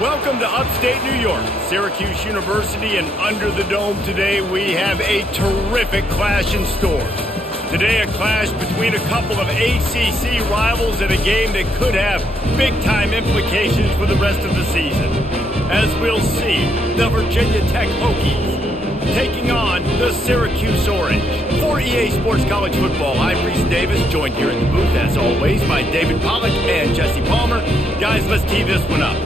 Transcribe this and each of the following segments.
Welcome to upstate New York, Syracuse University, and under the dome today we have a terrific clash in store. Today a clash between a couple of ACC rivals in a game that could have big-time implications for the rest of the season. As we'll see, the Virginia Tech Hokies taking on the Syracuse Orange. For EA Sports College Football, I'm Reese Davis, joined here in the booth, as always, by David Pollack and Jesse Palmer. Guys, let's tee this one up.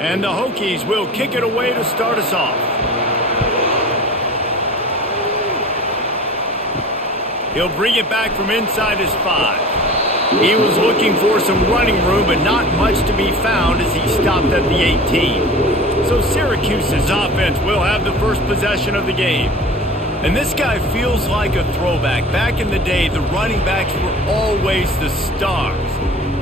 And the Hokies will kick it away to start us off. He'll bring it back from inside his 5. He was looking for some running room, but not much to be found as he stopped at the 18. So Syracuse's offense will have the first possession of the game. And this guy feels like a throwback. Back in the day, the running backs were always the stars.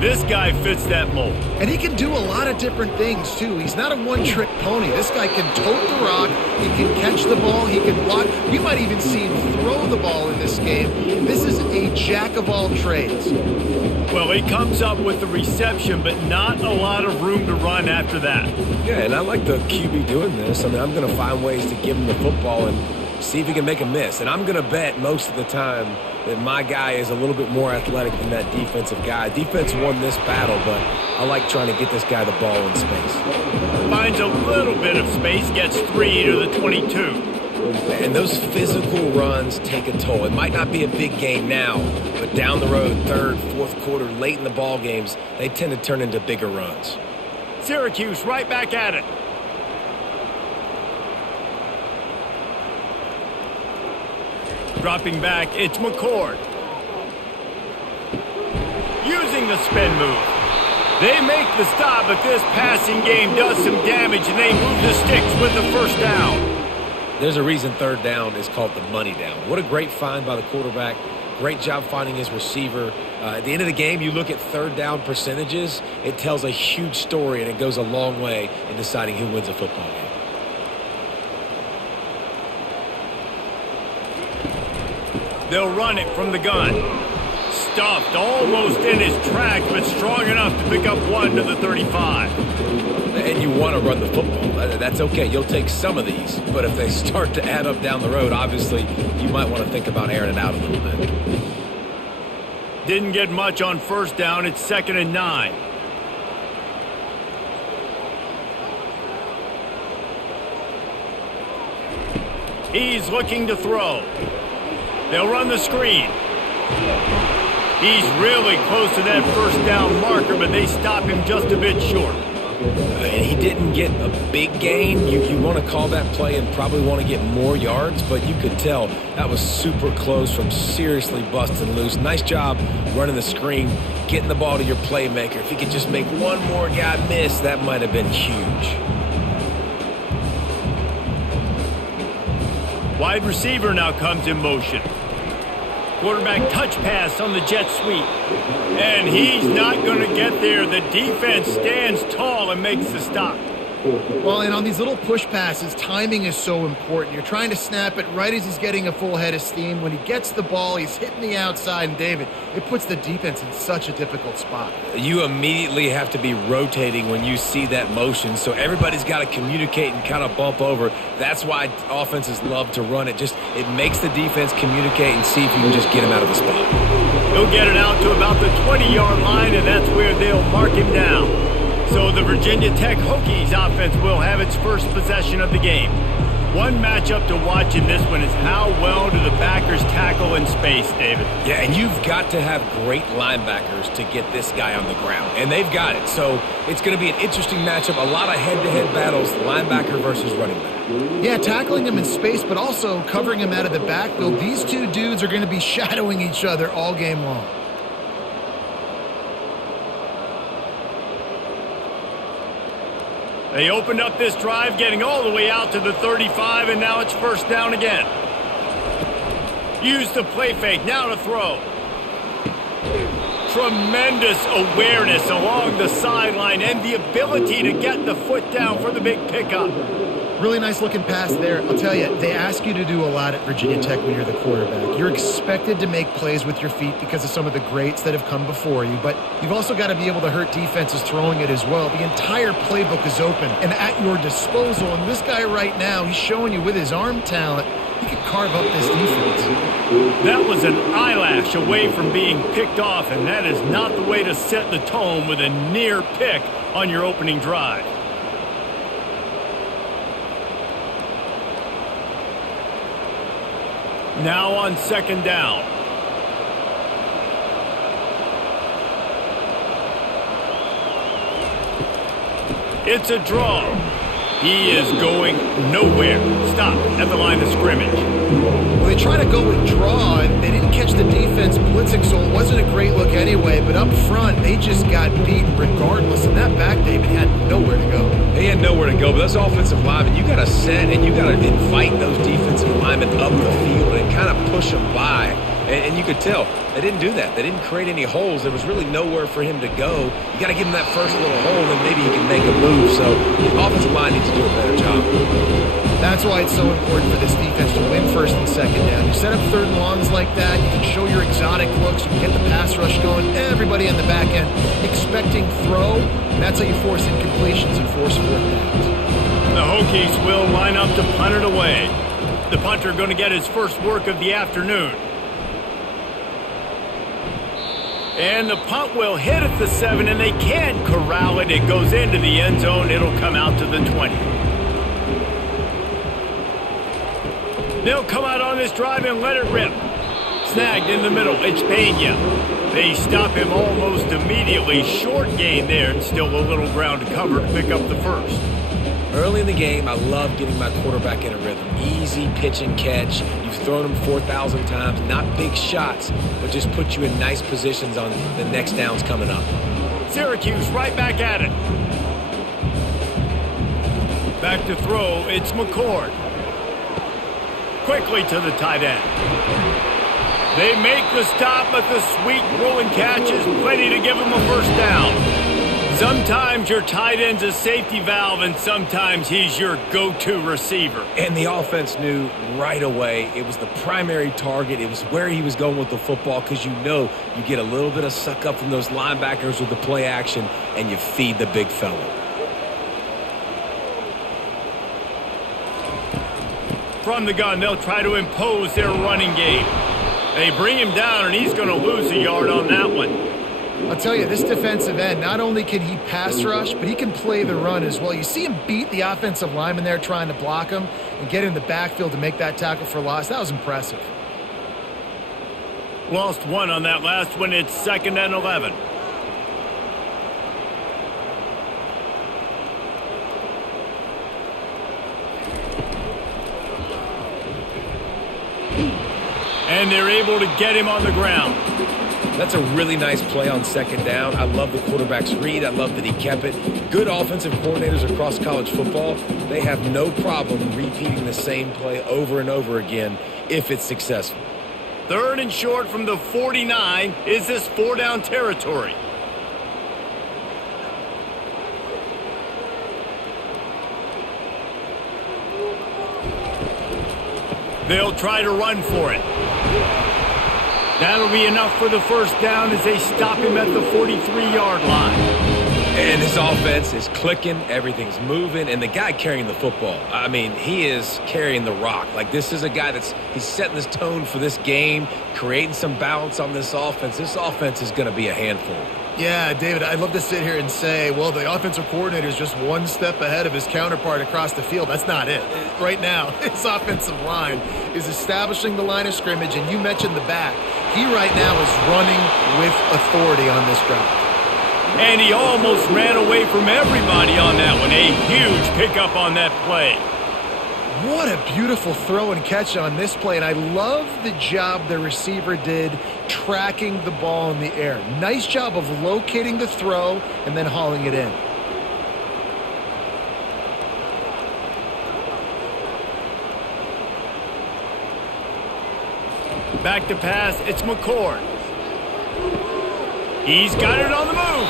This guy fits that mold. And he can do a lot of different things, too. He's not a one-trick pony. This guy can tote the rock. He can catch the ball. He can block. We might even see him throw the ball in this game. This is a jack of all trades. Well, he comes up with the reception, but not a lot of room to run after that. Yeah, and I like the QB doing this. I mean, I'm going to find ways to give him the football and see if he can make a miss. And I'm going to bet most of the time that my guy is a little bit more athletic than that defensive guy. Defense won this battle, but I like trying to get this guy the ball in space. Finds a little bit of space, gets 3 to the 22. And those physical runs take a toll. It might not be a big gain now, but down the road, third, fourth quarter, late in the ball games, they tend to turn into bigger runs. Syracuse right back at it. Dropping back, it's McCord. Using the spin move. They make the stop, but this passing game does some damage, and they move the sticks with the first down. There's a reason third down is called the money down. What a great find by the quarterback. Great job finding his receiver. At the end of the game, you look at third down percentages. It tells a huge story, and it goes a long way in deciding who wins a football game. They'll run it from the gun. Stuffed almost in his tracks, but strong enough to pick up 1 to the 35. And you want to run the football. That's okay. You'll take some of these. But if they start to add up down the road, obviously, you might want to think about airing it out a little bit. Didn't get much on first down. It's 2nd and 9. He's looking to throw. They'll run the screen. He's really close to that first down marker, but they stop him just a bit short. And he didn't get a big gain. You want to call that play and probably want to get more yards, but you could tell that was super close from seriously busting loose. Nice job running the screen, getting the ball to your playmaker. If he could just make one more guy miss, that might have been huge. Wide receiver now comes in motion. Quarterback touch pass on the jet sweep. And he's not going to get there. The defense stands tall and makes the stop. Well, and on these little push passes, timing is so important. You're trying to snap it right as he's getting a full head of steam. When he gets the ball, he's hitting the outside, and David, it puts the defense in such a difficult spot. You immediately have to be rotating when you see that motion, so everybody's got to communicate and kind of bump over. That's why offenses love to run it. It makes the defense communicate and see if you can just get him out of the spot. He'll get it out to about the 20-yard line, and that's where they'll mark him down. So the Virginia Tech Hokies offense will have its first possession of the game. One matchup to watch in this one is how well do the backers tackle in space, David? Yeah, and you've got to have great linebackers to get this guy on the ground. And they've got it. So it's going to be an interesting matchup. A lot of head-to-head battles, linebacker versus running back. Yeah, tackling him in space, but also covering him out of the backfield. These two dudes are going to be shadowing each other all game long. They opened up this drive, getting all the way out to the 35, and now it's first down again. Use the play fake, now to throw. Tremendous awareness along the sideline and the ability to get the foot down for the big pickup. Really nice looking pass there. I'll tell you, they ask you to do a lot at Virginia Tech when you're the quarterback. You're expected to make plays with your feet because of some of the greats that have come before you, but you've also got to be able to hurt defenses throwing it as well. The entire playbook is open and at your disposal, and this guy right now, he's showing you with his arm talent, he could carve up this defense. That was an eyelash away from being picked off, and that is not the way to set the tone with a near pick on your opening drive. Now on second down. It's a draw. He is going nowhere. Stop at the line of scrimmage. Well, they try to go with draw, and they didn't catch the defense blitzing, so it wasn't a great look anyway. But up front, they just got beaten regardless. And that back, David, had nowhere to go. He had nowhere to go, but those offensive linemen, you got to set and you got to invite those defensive linemen up the field and kind of push them by. And you could tell they didn't do that. They didn't create any holes. There was really nowhere for him to go. You got to give him that first little hole, and then maybe he can make a move. So the offensive line needs to do a better job. That's why it's so important for this defense to win first and second down. You set up third and longs like that, you can show your exotic looks, you can get the pass rush going, everybody on the back end expecting throw, and that's how you force incompletions and force fourth downs. The Hokies will line up to punt it away. The punter going to get his first work of the afternoon. And the punt will hit at the 7, and they can't corral it. It goes into the end zone. It'll come out to the 20. They'll come out on this drive and let it rip. Snagged in the middle. It's Pena. They stop him almost immediately. Short gain there, and still a little ground to cover to pick up the first. Early in the game, I love getting my quarterback in a rhythm. Easy pitch and catch. You've thrown him 4,000 times. Not big shots, but just put you in nice positions on the next downs coming up. Syracuse right back at it. Back to throw. It's McCord. Quickly to the tight end. They make the stop, but the sweet rolling catch is plenty to give him a first down. Sometimes your tight end's a safety valve, and sometimes he's your go-to receiver. And the offense knew right away it was the primary target. It was where he was going with the football, because you know you get a little bit of suck up from those linebackers with the play action, and you feed the big fella. From the gun, they'll try to impose their running game. They bring him down, and he's going to lose a yard on that one. I'll tell you, this defensive end, not only can he pass rush, but he can play the run as well. You see him beat the offensive lineman there trying to block him and get in the backfield to make that tackle for loss. That was impressive. Lost one on that last one. It's 2nd and 11. And they're able to get him on the ground. That's a really nice play on second down. I love the quarterback's read. I love that he kept it. Good offensive coordinators across college football, they have no problem repeating the same play over and over again if it's successful. 3rd and short from the 49. Is this 4-down territory? They'll try to run for it. That'll be enough for the first down as they stop him at the 43-yard line. And his offense is clicking, everything's moving, and the guy carrying the football, I mean, he is carrying the rock. Like, this is a guy he's setting this tone for this game, creating some balance on this offense. This offense is going to be a handful. Yeah, David, I'd love to sit here and say, well, the offensive coordinator is just one step ahead of his counterpart across the field. That's not it. Right now, his offensive line is establishing the line of scrimmage, and you mentioned the back. He right now is running with authority on this drive. And he almost ran away from everybody on that one. A huge pickup on that play. What a beautiful throw and catch on this play, and I love the job the receiver did tracking the ball in the air. Nice job of locating the throw and then hauling it in. Back to pass, it's McCord. He's got it on the move.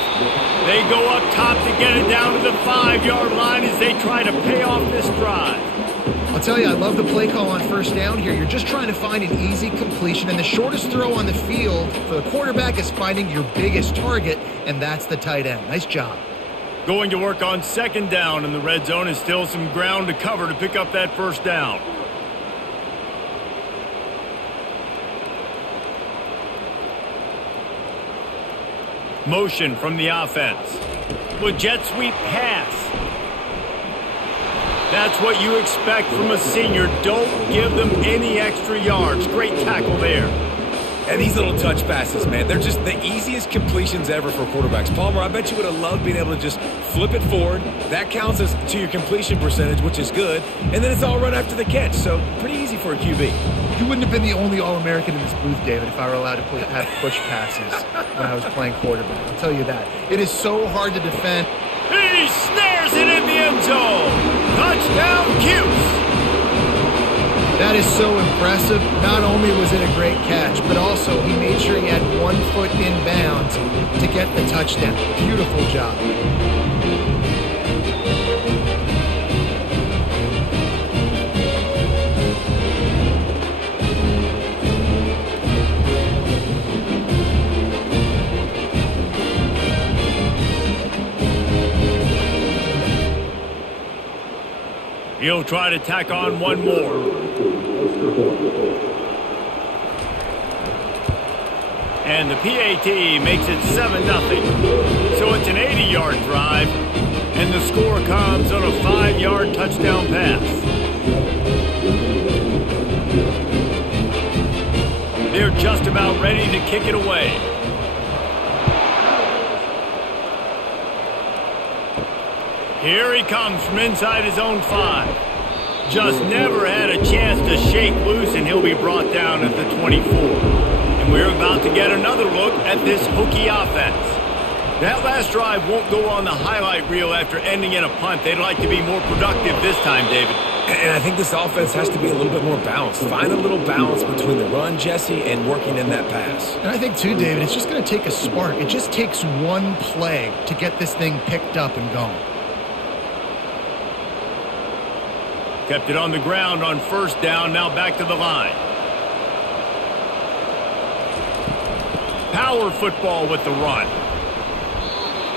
They go up top to get it down to the 5-yard line as they try to pay off this drive. I'll tell you, I love the play call on first down here. You're just trying to find an easy completion, and the shortest throw on the field for the quarterback is finding your biggest target, and that's the tight end. Nice job. Going to work on second down in the red zone, and still some ground to cover to pick up that first down. Motion from the offense. With jet sweep pass. That's what you expect from a senior. Don't give them any extra yards. Great tackle there. And these little touch passes, man, they're just the easiest completions ever for quarterbacks. Palmer, I bet you would have loved being able to just flip it forward. That counts as to your completion percentage, which is good. And then it's all run after the catch, so pretty easy for a QB. You wouldn't have been the only All-American in this booth, David, if I were allowed to have push passes when I was playing quarterback. I'll tell you that. It is so hard to defend. He snares it in the end zone. Touchdown, Cuse. That is so impressive. Not only was it a great catch, but also he made sure he had 1 foot in bounds to get the touchdown. Beautiful job. He'll try to tack on one more. And the PAT makes it 7-0. So it's an 80-yard drive, and the score comes on a 5-yard touchdown pass. They're just about ready to kick it away. Here he comes from inside his own 5. Just never had a chance to shake loose, and he'll be brought down at the 24. And we're about to get another look at this Hokie offense. That last drive won't go on the highlight reel after ending in a punt. They'd like to be more productive this time, David. And I think this offense has to be a little bit more balanced. Find a little balance between the run, Jesse, and working in that pass. And I think, too, David, it's just going to take a spark. It just takes one play to get this thing picked up and going. Kept it on the ground on first down, now back to the line. Power football with the run.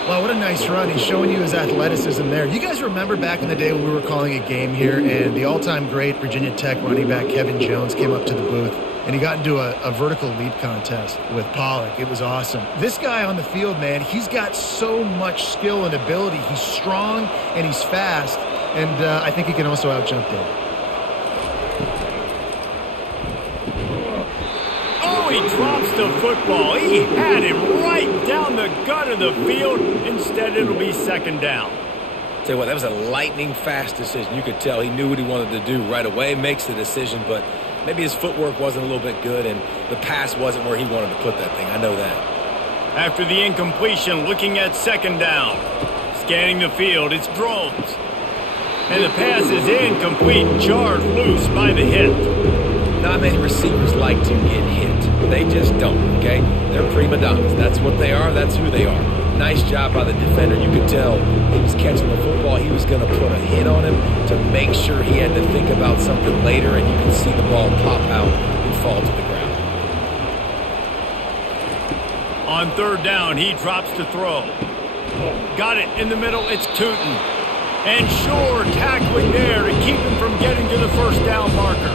Wow, what a nice run. He's showing you his athleticism there. You guys remember back in the day when we were calling a game here and the all-time great Virginia Tech running back Kevin Jones came up to the booth and he got into a vertical leap contest with Pollock. It was awesome. This guy on the field, man, he's got so much skill and ability. He's strong and he's fast. And I think he can also out-jump David. Oh, he drops the football. He had him right down the gut of the field. Instead, it'll be second down. Tell you what, that was a lightning-fast decision. You could tell he knew what he wanted to do right away, makes the decision, but maybe his footwork wasn't a little bit good, and the pass wasn't where he wanted to put that thing. I know that. After the incompletion, looking at second down. Scanning the field, it's Drones. And the pass is incomplete, jarred loose by the hit. Not many receivers like to get hit. They just don't, okay? They're prima donnas. That's what they are. That's who they are. Nice job by the defender. You could tell he was catching the football. He was going to put a hit on him to make sure he had to think about something later, and you can see the ball pop out and fall to the ground. On third down, he drops to throw. Got it in the middle. It's Tootin. And sure, tackling there to keep him from getting to the first down marker.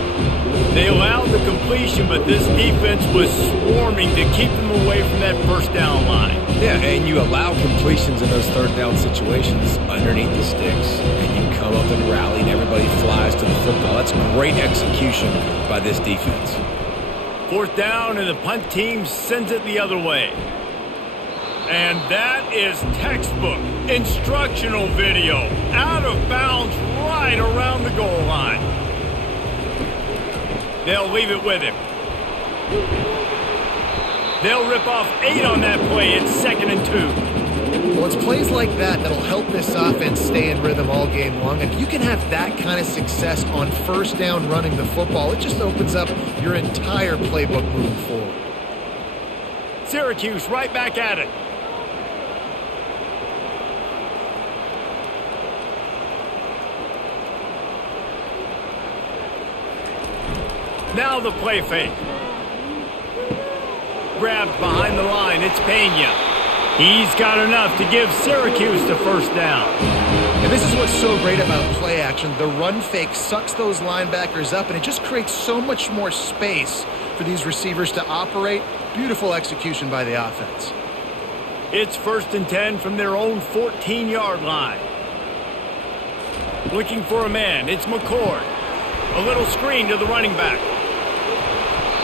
They allowed the completion, but this defense was swarming to keep them away from that first down line. Yeah, and you allow completions in those third down situations underneath the sticks, and you come up and rally, and everybody flies to the football. That's great execution by this defense. Fourth down, and the punt team sends it the other way. And that is textbook instructional video. Out of bounds right around the goal line. They'll leave it with him. They'll rip off 8 on that play. It's 2nd and 2. Well, it's plays like that that'll help this offense stay in rhythm all game long. And if you can have that kind of success on first down running the football, it just opens up your entire playbook moving forward. Syracuse right back at it. Now the play fake. Grabbed behind the line. It's Pena. He's got enough to give Syracuse the first down. And this is what's so great about play action. The run fake sucks those linebackers up, and it just creates so much more space for these receivers to operate. Beautiful execution by the offense. It's 1st and 10 from their own 14-yard line. Looking for a man. It's McCord. A little screen to the running back.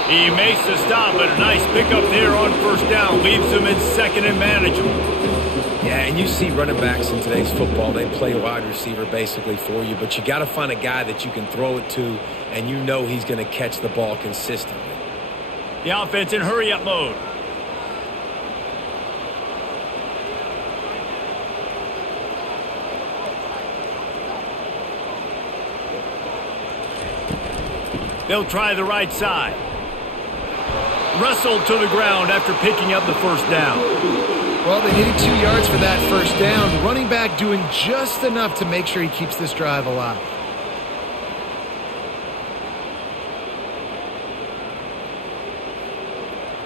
He makes the stop, but a nice pickup there on 1st down. Leaves them in 2nd and manageable. Yeah, and you see running backs in today's football. They play wide receiver basically for you, but you got to find a guy that you can throw it to, and you know he's going to catch the ball consistently. The offense in hurry-up mode. They'll try the right side. Wrestled to the ground after picking up the 1st down. Well, they needed 2 yards for that 1st down. Running back doing just enough to make sure he keeps this drive alive.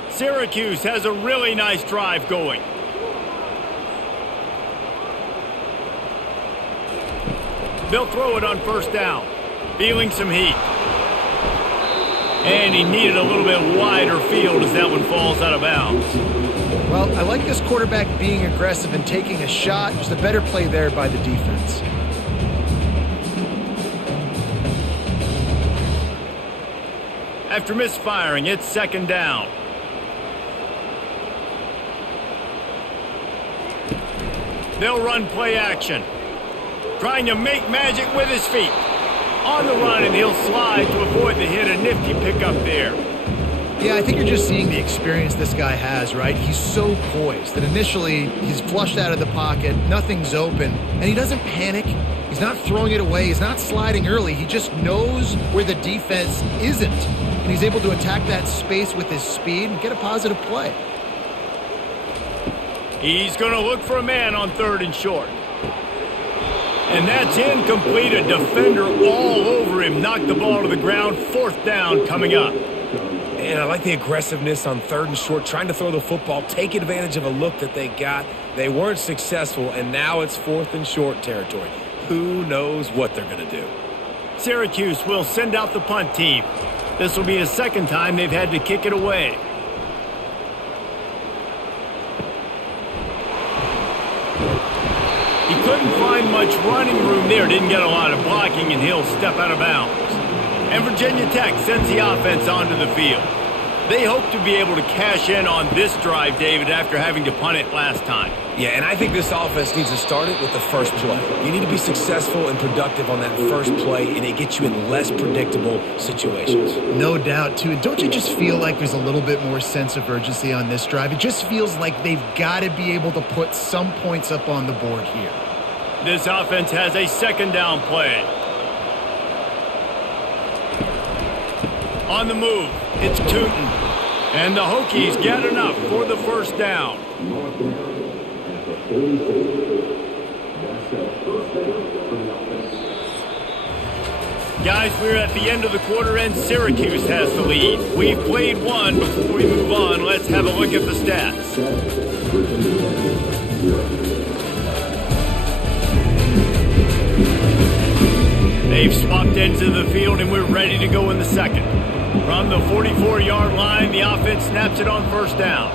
Syracuse has a really nice drive going. They'll throw it on 1st down. Feeling some heat. And he needed a little bit wider field as that one falls out of bounds. Well, I like this quarterback being aggressive and taking a shot. Just a better play there by the defense. After misfiring, it's 2nd down. They'll run play action. Trying to make magic with his feet. On the run, and he'll slide to avoid the hit. A nifty pickup there. Yeah, I think you're just seeing the experience this guy has, right? He's so poised that initially he's flushed out of the pocket, nothing's open, and he doesn't panic. He's not throwing it away. He's not sliding early. He just knows where the defense isn't, and he's able to attack that space with his speed and get a positive play. He's going to look for a man on 3rd and short. And that's incomplete. A defender all over him. Knocked the ball to the ground. 4th down coming up. And I like the aggressiveness on 3rd and short, trying to throw the football, take advantage of a look that they got. They weren't successful, and now it's 4th and short territory. Who knows what they're going to do? Syracuse will send out the punt team. This will be the 2nd time they've had to kick it away. He couldn't find much running room there. Didn't get a lot of blocking, and he'll step out of bounds. And Virginia Tech sends the offense onto the field. They hope to be able to cash in on this drive, David, after having to punt it last time. Yeah, and I think this offense needs to start it with the first play. You need to be successful and productive on that first play, and it gets you in less predictable situations. No doubt, too. And don't you just feel like there's a little bit more sense of urgency on this drive? It just feels like they've got to be able to put some points up on the board here. This offense has a 2nd down play. On the move, it's Tootin. And the Hokies get enough for the 1st down. Guys, we're at the end of the quarter, and Syracuse has the lead. We've played one. Before we move on, let's have a look at the stats. They've swapped into the field, and we're ready to go in the 2nd. From the 44-yard line, the offense snaps it on 1st down.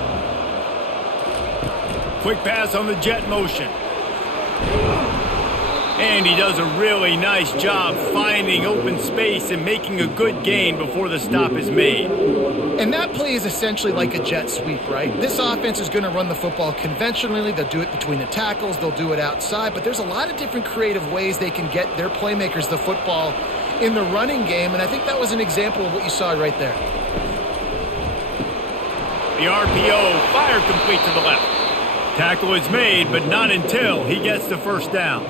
Quick pass on the jet motion. And he does a really nice job finding open space and making a good gain before the stop is made. And that play is essentially like a jet sweep, right? This offense is going to run the football conventionally. They'll do it between the tackles. They'll do it outside. But there's a lot of different creative ways they can get their playmakers the football in the running game. And I think that was an example of what you saw right there. The RPO, fire complete to the left. Tackle is made, but not until he gets the 1st down.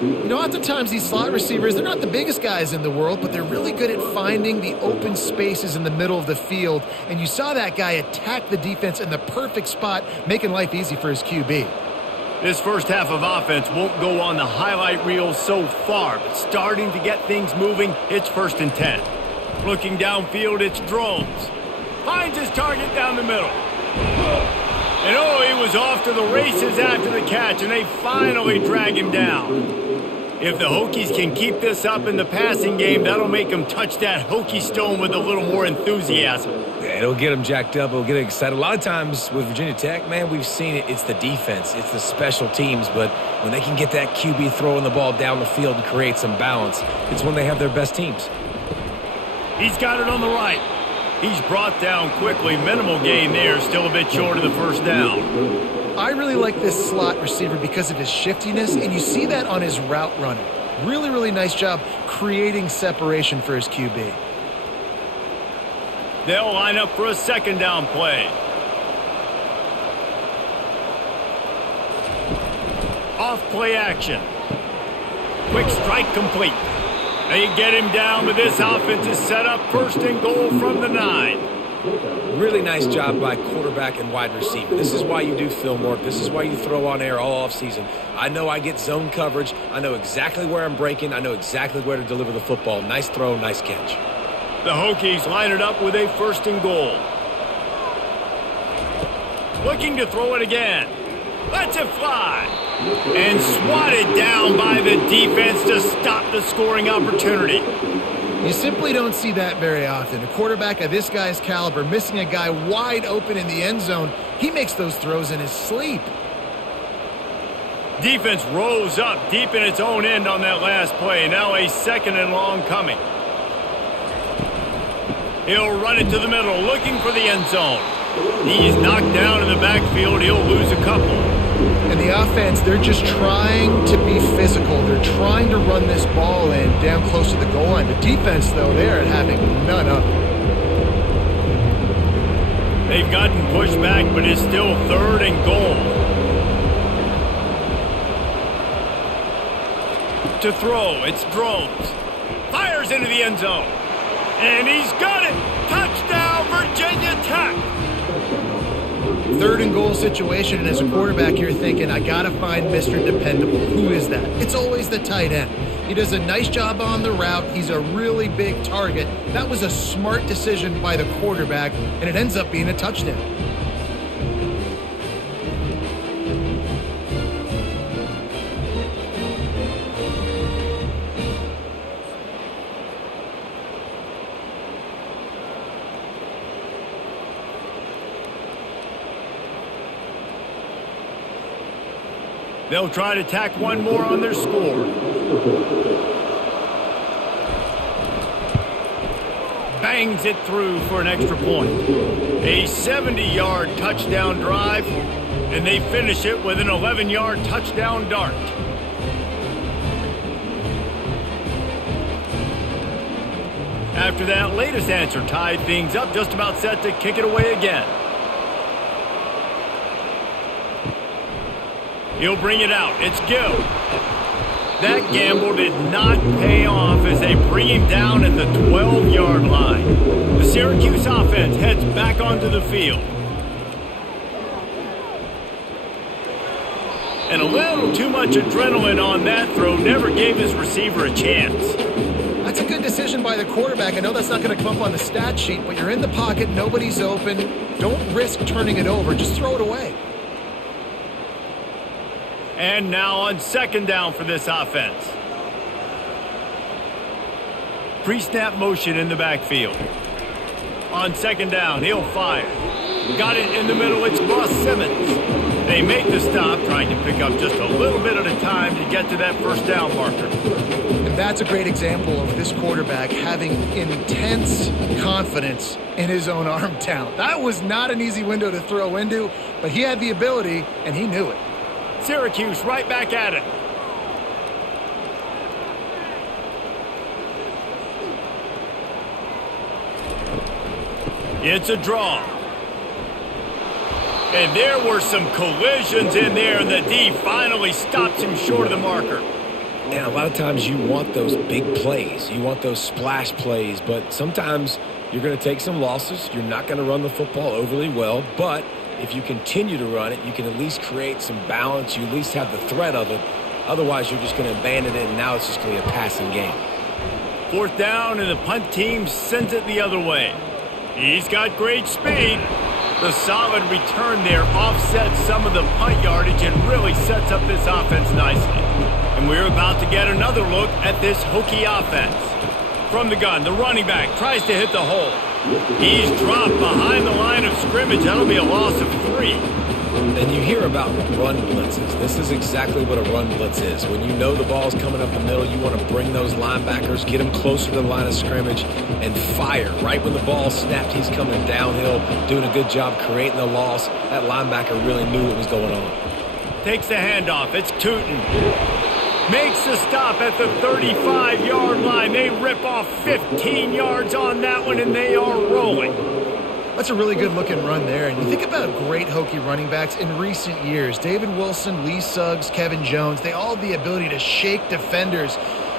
You know, oftentimes these slot receivers, they're not the biggest guys in the world, but they're really good at finding the open spaces in the middle of the field. And you saw that guy attack the defense in the perfect spot, making life easy for his QB. This first half of offense won't go on the highlight reel so far, but starting to get things moving, it's 1st and 10. Looking downfield, it's Drones. Finds his target down the middle. And oh, he was off to the races after the catch, and they finally drag him down. If the Hokies can keep this up in the passing game, that'll make them touch that Hokie stone with a little more enthusiasm. Yeah, it'll get them jacked up. It'll get them excited. A lot of times with Virginia Tech, man, we've seen it. It's the defense. It's the special teams. But when they can get that QB throwing the ball down the field and create some balance, it's when they have their best teams. He's got it on the right. He's brought down quickly. Minimal gain there. Still a bit short of the first down. I really like this slot receiver because of his shiftiness, and you see that on his route running. Really, really nice job creating separation for his QB. They'll line up for a second down play. Off play action. Quick strike complete. They get him down, but this offense is set up first and goal from the 9. Really nice job by quarterback and wide receiver. This is why you do film work. This is why you throw on air all offseason. I know I get zone coverage. I know exactly where I'm breaking. I know exactly where to deliver the football. Nice throw, nice catch. The Hokies line it up with a first and goal. Looking to throw it again. Lets it fly. And swatted down by the defense to stop the scoring opportunity. You simply don't see that very often. A quarterback of this guy's caliber missing a guy wide open in the end zone. He makes those throws in his sleep. Defense rose up deep in its own end on that last play. Now a second and long coming. He'll run it to the middle, looking for the end zone. He's knocked down in the backfield. He'll lose a couple. And the offense, they're just trying to be physical. They're trying to run this ball in down close to the goal line. The defense, though, they're having none of it. They've gotten pushed back, but it's still third and goal. To throw, it's Drones. Fires into the end zone. And he's got it. Touchdown, Virginia Tech. Third and goal situation, and as a quarterback, you're thinking, I got to find Mr. Dependable. Who is that? It's always the tight end. He does a nice job on the route. He's a really big target. That was a smart decision by the quarterback, and it ends up being a touchdown. They'll try to tack one more on their score. Bangs it through for an extra point. A 70-yard touchdown drive, and they finish it with an 11-yard touchdown dart. After that latest answer tied things up, just about set to kick it away again. He'll bring it out. It's Gill. That gamble did not pay off as they bring him down at the 12-yard line. The Syracuse offense heads back onto the field. And a little too much adrenaline on that throw never gave his receiver a chance. That's a good decision by the quarterback. I know that's not going to come up on the stat sheet, but you're in the pocket, nobody's open. Don't risk turning it over. Just throw it away. And now on second down for this offense. Pre-snap motion in the backfield. On second down, he'll fire. Got it in the middle, it's Ross Simmons. They make the stop, trying to pick up just a little bit at a time to get to that first down marker. And that's a great example of this quarterback having intense confidence in his own arm talent. That was not an easy window to throw into, but he had the ability, and he knew it. Syracuse right back at it. It's a draw. And there were some collisions in there, and the D finally stops him short of the marker. And a lot of times you want those big plays. You want those splash plays, but sometimes you're going to take some losses. You're not going to run the football overly well, but if you continue to run it, you can at least create some balance. You at least have the threat of it. Otherwise, you're just going to abandon it, and now it's just going to be a passing game. 4th down, and the punt team sends it the other way. He's got great speed. The solid return there offsets some of the punt yardage and really sets up this offense nicely. And we're about to get another look at this Hokie offense. From the gun, the running back tries to hit the hole. He's dropped behind the line of scrimmage. That'll be a loss of 3. And you hear about run blitzes. This is exactly what a run blitz is. When you know the ball's coming up the middle, you want to bring those linebackers, get them closer to the line of scrimmage, and fire. Right when the ball snapped, he's coming downhill, doing a good job creating the loss. That linebacker really knew what was going on. Takes the handoff. It's Tootin. Makes the stop at the 35-yard line. They rip off 15 yards on that one, and they are rolling. That's a really good-looking run there. And you think about great Hokie running backs in recent years. David Wilson, Lee Suggs, Kevin Jones, they all have the ability to shake defenders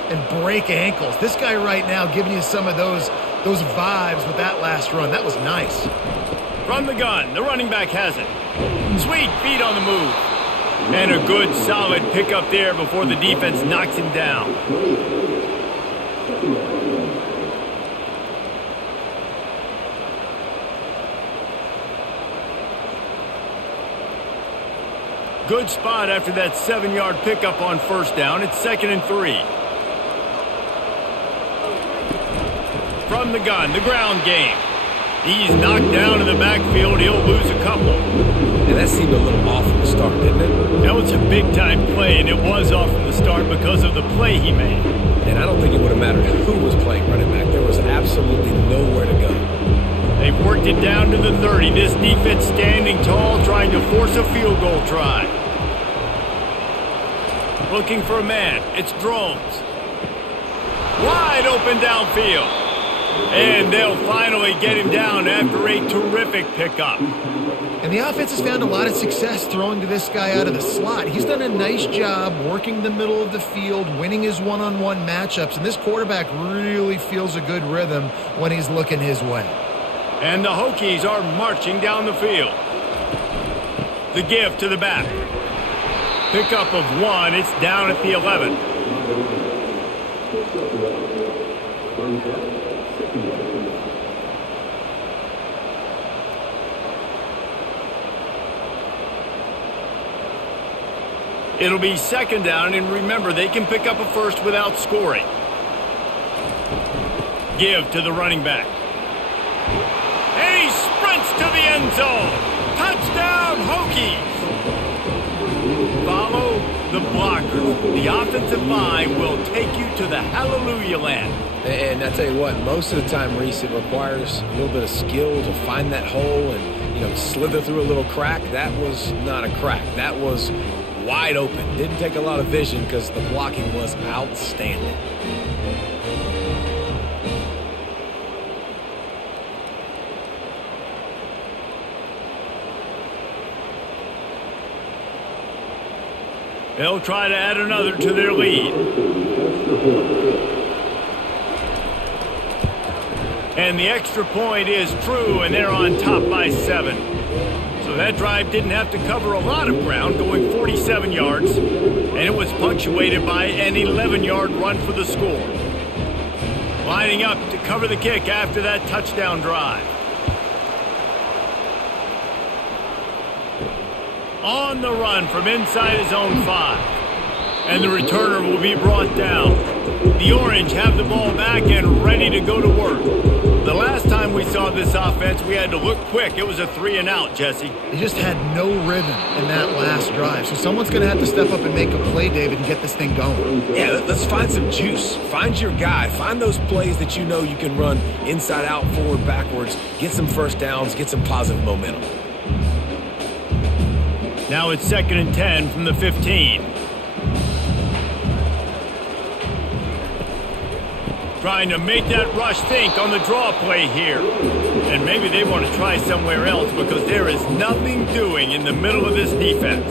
and break ankles. This guy right now giving you some of those vibes with that last run. That was nice. From the gun, the running back has it. Sweet feet on the move. And a good, solid pickup there before the defense knocks him down. Good spot after that 7-yard pickup on 1st down. It's 2nd and 3. From the gun, the ground game. He's knocked down in the backfield. He'll lose a couple. And that seemed a little off from the start, didn't it? That was a big-time play, and it was off from the start because of the play he made. And I don't think it would have mattered who was playing running back. There was absolutely nowhere to go. They've worked it down to the 30. This defense standing tall, trying to force a field goal try. Looking for a man. It's Drones. Wide open downfield. And they'll finally get him down after a terrific pickup. And the offense has found a lot of success throwing to this guy out of the slot. He's done a nice job working the middle of the field, winning his one-on-one matchups, and this quarterback really feels a good rhythm when he's looking his way. And the Hokies are marching down the field. The give to the back. Pickup of 1. It's down at the 11. It'll be 2nd down, and remember, they can pick up a first without scoring. Give to the running back. And he sprints to the end zone. Touchdown, Hokies. Follow the blocker. The offensive line will take you to the hallelujah land. And I tell you what, most of the time, Reese, it requires a little bit of skill to find that hole and, slither through a little crack. That was not a crack. That was wide open. Didn't take a lot of vision because the blocking was outstanding. They'll try to add another to their lead. And the extra point is true, and they're on top by 7. So that drive didn't have to cover a lot of ground, going 47 yards, and it was punctuated by an 11-yard run for the score. Lining up to cover the kick after that touchdown drive. On the run from inside his own 5. And the returner will be brought down. The Orange have the ball back and ready to go to work. The last time we saw this offense, we had to look quick. It was a 3-and-out, Jesse. They just had no rhythm in that last drive. So someone's going to have to step up and make a play, David, and get this thing going. Yeah, let's find some juice. Find your guy. Find those plays that you know you can run inside out, forward, backwards. Get some first downs. Get some positive momentum. Now it's 2nd and 10 from the 15. Trying to make that rush think on the draw play here. And maybe they want to try somewhere else because there is nothing doing in the middle of this defense.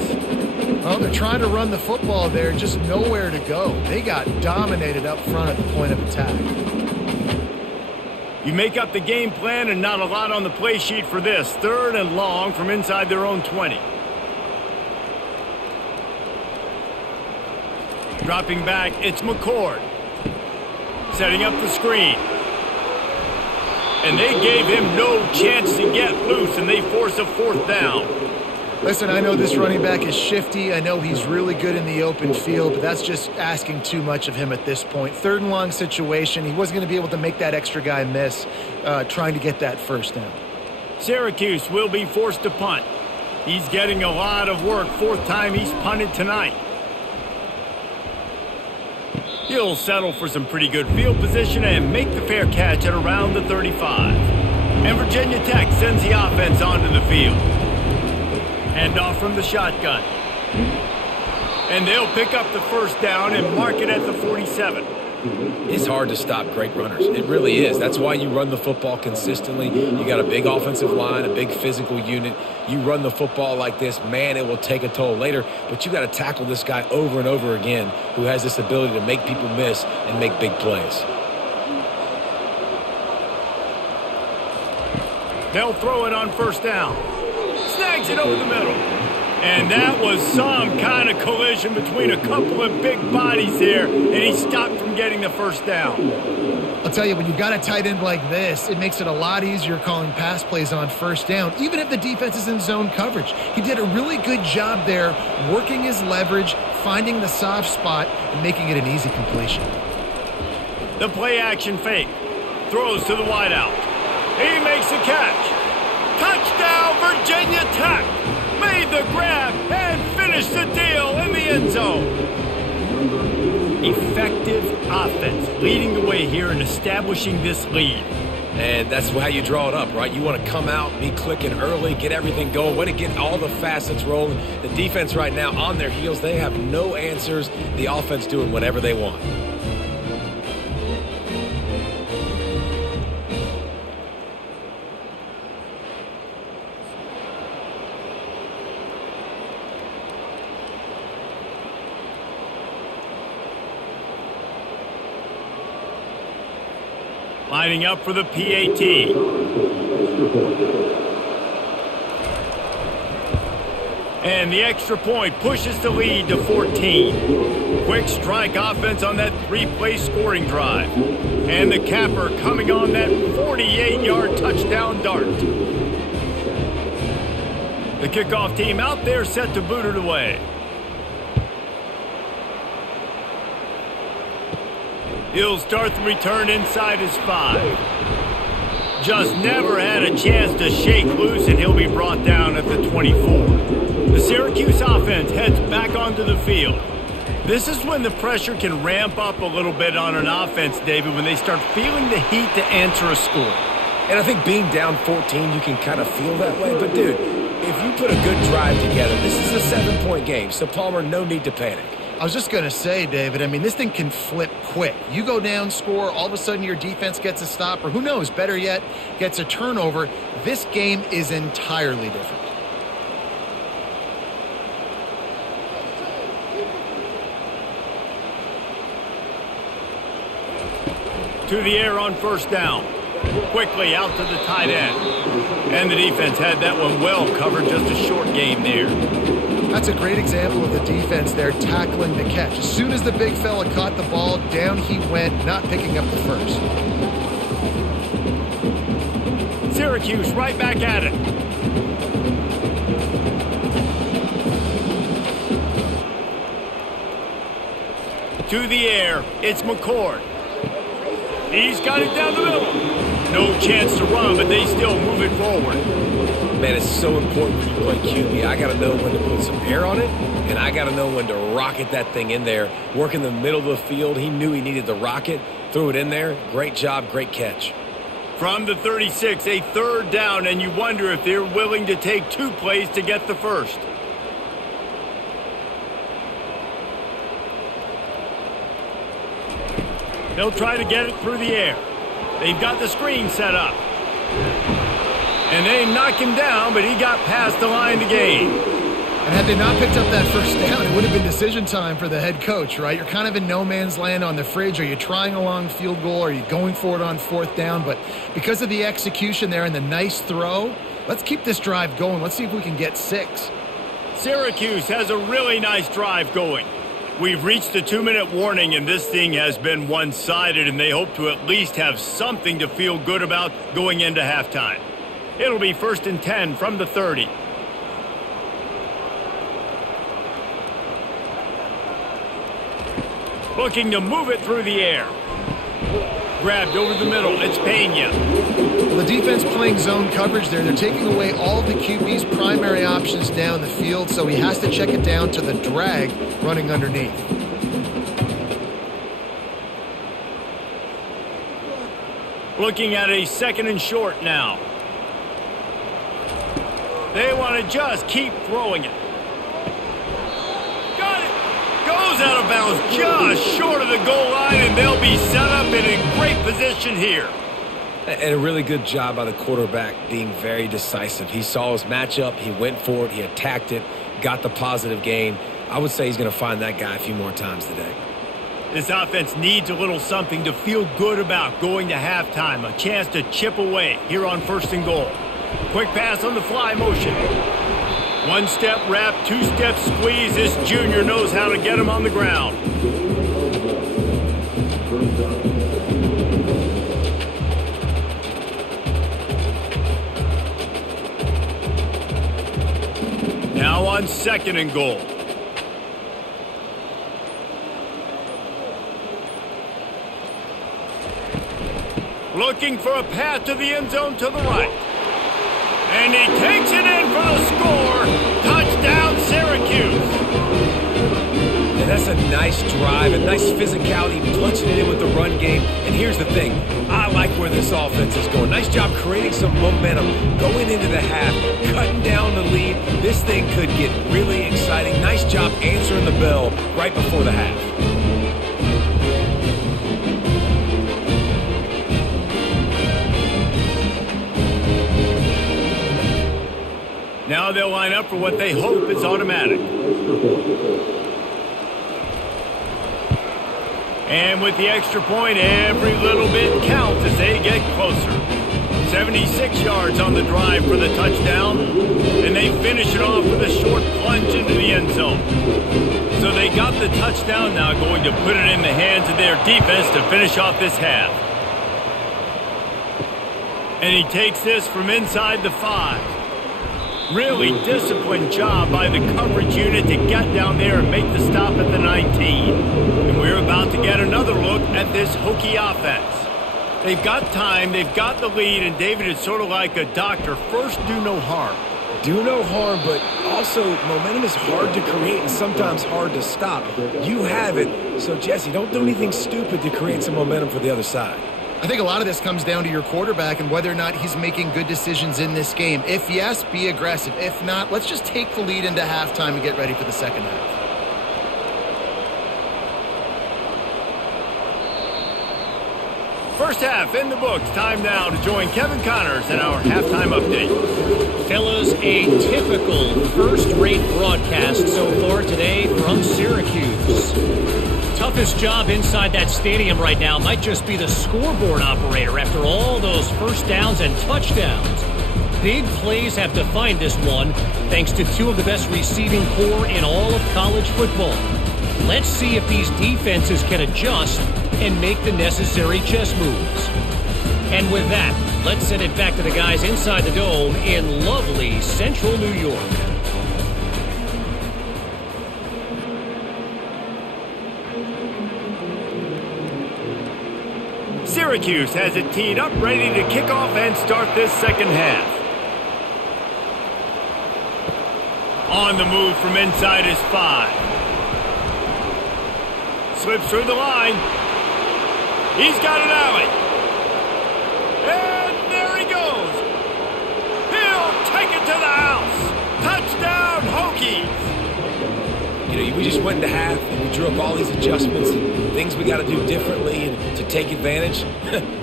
Well, they're trying to run the football there, just nowhere to go. They got dominated up front at the point of attack. You make up the game plan and not a lot on the play sheet for this. 3rd and long from inside their own 20. Dropping back, it's McCord. setting up the screen. And they gave him no chance to get loose, and they force a fourth down. Listen, I know this running back is shifty. I know he's really good in the open field, but that's just asking too much of him at this point. Third and long situation. He wasn't going to be able to make that extra guy miss trying to get that first down. Syracuse will be forced to punt. He's getting a lot of work. Fourth time he's punted tonight. He'll settle for some pretty good field position and make the fair catch at around the 35. And Virginia Tech sends the offense onto the field. Handoff from the shotgun. And they'll pick up the first down and mark it at the 47. It's hard to stop great runners. It really is. That's why you run the football consistently. You got a big offensive line, a big physical unit. You run the football like this, man, it will take a toll later. But you got to tackle this guy over and over again who has this ability to make people miss and make big plays. They'll throw it on first down. Snags it over the middle. And that was some kind of collision between a couple of big bodies there, and he stopped from getting the first down. I'll tell you, when you've got a tight end like this, it makes it a lot easier calling pass plays on first down, even if the defense is in zone coverage. He did a really good job there, working his leverage, finding the soft spot, and making it an easy completion. The play-action fake. Throws to the wideout. He makes the catch. Touchdown, Virginia Tech! Made the grab and finished the deal in the end zone. Effective offense leading the way here and establishing this lead. And that's how you draw it up, right? You want to come out, be clicking early, get everything going, want to get all the facets rolling. The defense right now on their heels, they have no answers. The offense doing whatever they want. Lining up for the PAT. And the extra point pushes the lead to 14. Quick strike offense on that three-play scoring drive. And the capper coming on that 48-yard touchdown dart. The kickoff team out there set to boot it away. He'll start the return inside his 5. Just never had a chance to shake loose, and he'll be brought down at the 24. The Syracuse offense heads back onto the field. This is when the pressure can ramp up a little bit on an offense, David, when they start feeling the heat to answer a score. And I think being down 14, you can kind of feel that way. But, dude, if you put a good drive together, this is a 7-point game. So, Palmer, no need to panic. I was just going to say, David, I mean, this thing can flip quick. You go down, score, all of a sudden your defense gets a stop, or who knows, better yet, gets a turnover. This game is entirely different. To the air on first down. Quickly out to the tight end. And the defense had that one well covered, just a short game there. That's a great example of the defense there tackling the catch. As soon as the big fella caught the ball, down he went, not picking up the first. Syracuse right back at it. To the air, it's McCord. He's got it down the middle. No chance to run, but they still move it forward. Man, it's so important when you play QB. I got to know when to put some air on it, and I got to know when to rocket that thing in there. Work in the middle of the field. He knew he needed the rocket. Threw it in there. Great job, great catch. From the 36, a third down, and you wonder if they're willing to take 2 plays to get the first. They'll try to get it through the air. They've got the screen set up. And they knock him down, but he got past the line to gain. And had they not picked up that first down, it would have been decision time for the head coach, right? You're kind of in no man's land on the fridge. Are you trying a long field goal? Are you going for it on fourth down? But because of the execution there and the nice throw, let's keep this drive going. Let's see if we can get 6. Syracuse has a really nice drive going. We've reached the 2-minute warning, and this thing has been one-sided, and they hope to at least have something to feel good about going into halftime. It'll be 1st and 10 from the 30. Looking to move it through the air. Grabbed over the middle. It's Pena. The defense playing zone coverage there. They're taking away all the QB's primary options down the field, so he has to check it down to the drag running underneath. Looking at a 2nd and short now. They want to just keep throwing it. Got it. Goes out of bounds just short of the goal line, and they'll be set up in a great position here. And a really good job by the quarterback being very decisive. He saw his matchup, he went for it, he attacked it, got the positive gain. I would say he's going to find that guy a few more times today. This offense needs a little something to feel good about going to halftime. A chance to chip away here on 1st and goal. Quick pass on the fly motion. 1-step wrap, 2-step squeeze. This junior knows how to get him on the ground. Now on 2nd and goal. Looking for a path to the end zone to the right. And he takes it in for the score. Touchdown, Syracuse. And that's a nice drive, a nice physicality, punching it in with the run game. And here's the thing. I like where this offense is going. Nice job creating some momentum, going into the half, cutting down the lead. This thing could get really exciting. Nice job answering the bell right before the half. Now they'll line up for what they hope is automatic. And with the extra point, every little bit counts as they get closer. 76 yards on the drive for the touchdown. And they finish it off with a short plunge into the end zone. So they got the touchdown, now going to put it in the hands of their defense to finish off this half. And he takes this from inside the 5. Really disciplined job by the coverage unit to get down there and make the stop at the 19. And we're about to get another look at this Hokie offense. They've got time, they've got the lead, and David is sort of like a doctor. First, do no harm. Do no harm, but also momentum is hard to create and sometimes hard to stop. You have it. So, Jesse, don't do anything stupid to create some momentum for the other side. I think a lot of this comes down to your quarterback and whether or not he's making good decisions in this game. If yes, be aggressive. If not, let's just take the lead into halftime and get ready for the second half. First half in the books. Time now to join Kevin Connors in our halftime update. Fellas, a typical first-rate broadcast so far today from Syracuse. Toughest job inside that stadium right now might just be the scoreboard operator after all those first downs and touchdowns. Big plays have defined this one thanks to 2 of the best receiving corps in all of college football. Let's see if these defenses can adjust and make the necessary chess moves. And with that, let's send it back to the guys inside the dome in lovely central New York. Syracuse has it teed up, ready to kick off and start this second half. On the move from inside his 5. Slips through the line. He's got an alley. And there he goes. He'll take it to the house. Touchdown, Hokies. You know, we just went into half and we drew up all these adjustments and things we got to do differently and to take advantage.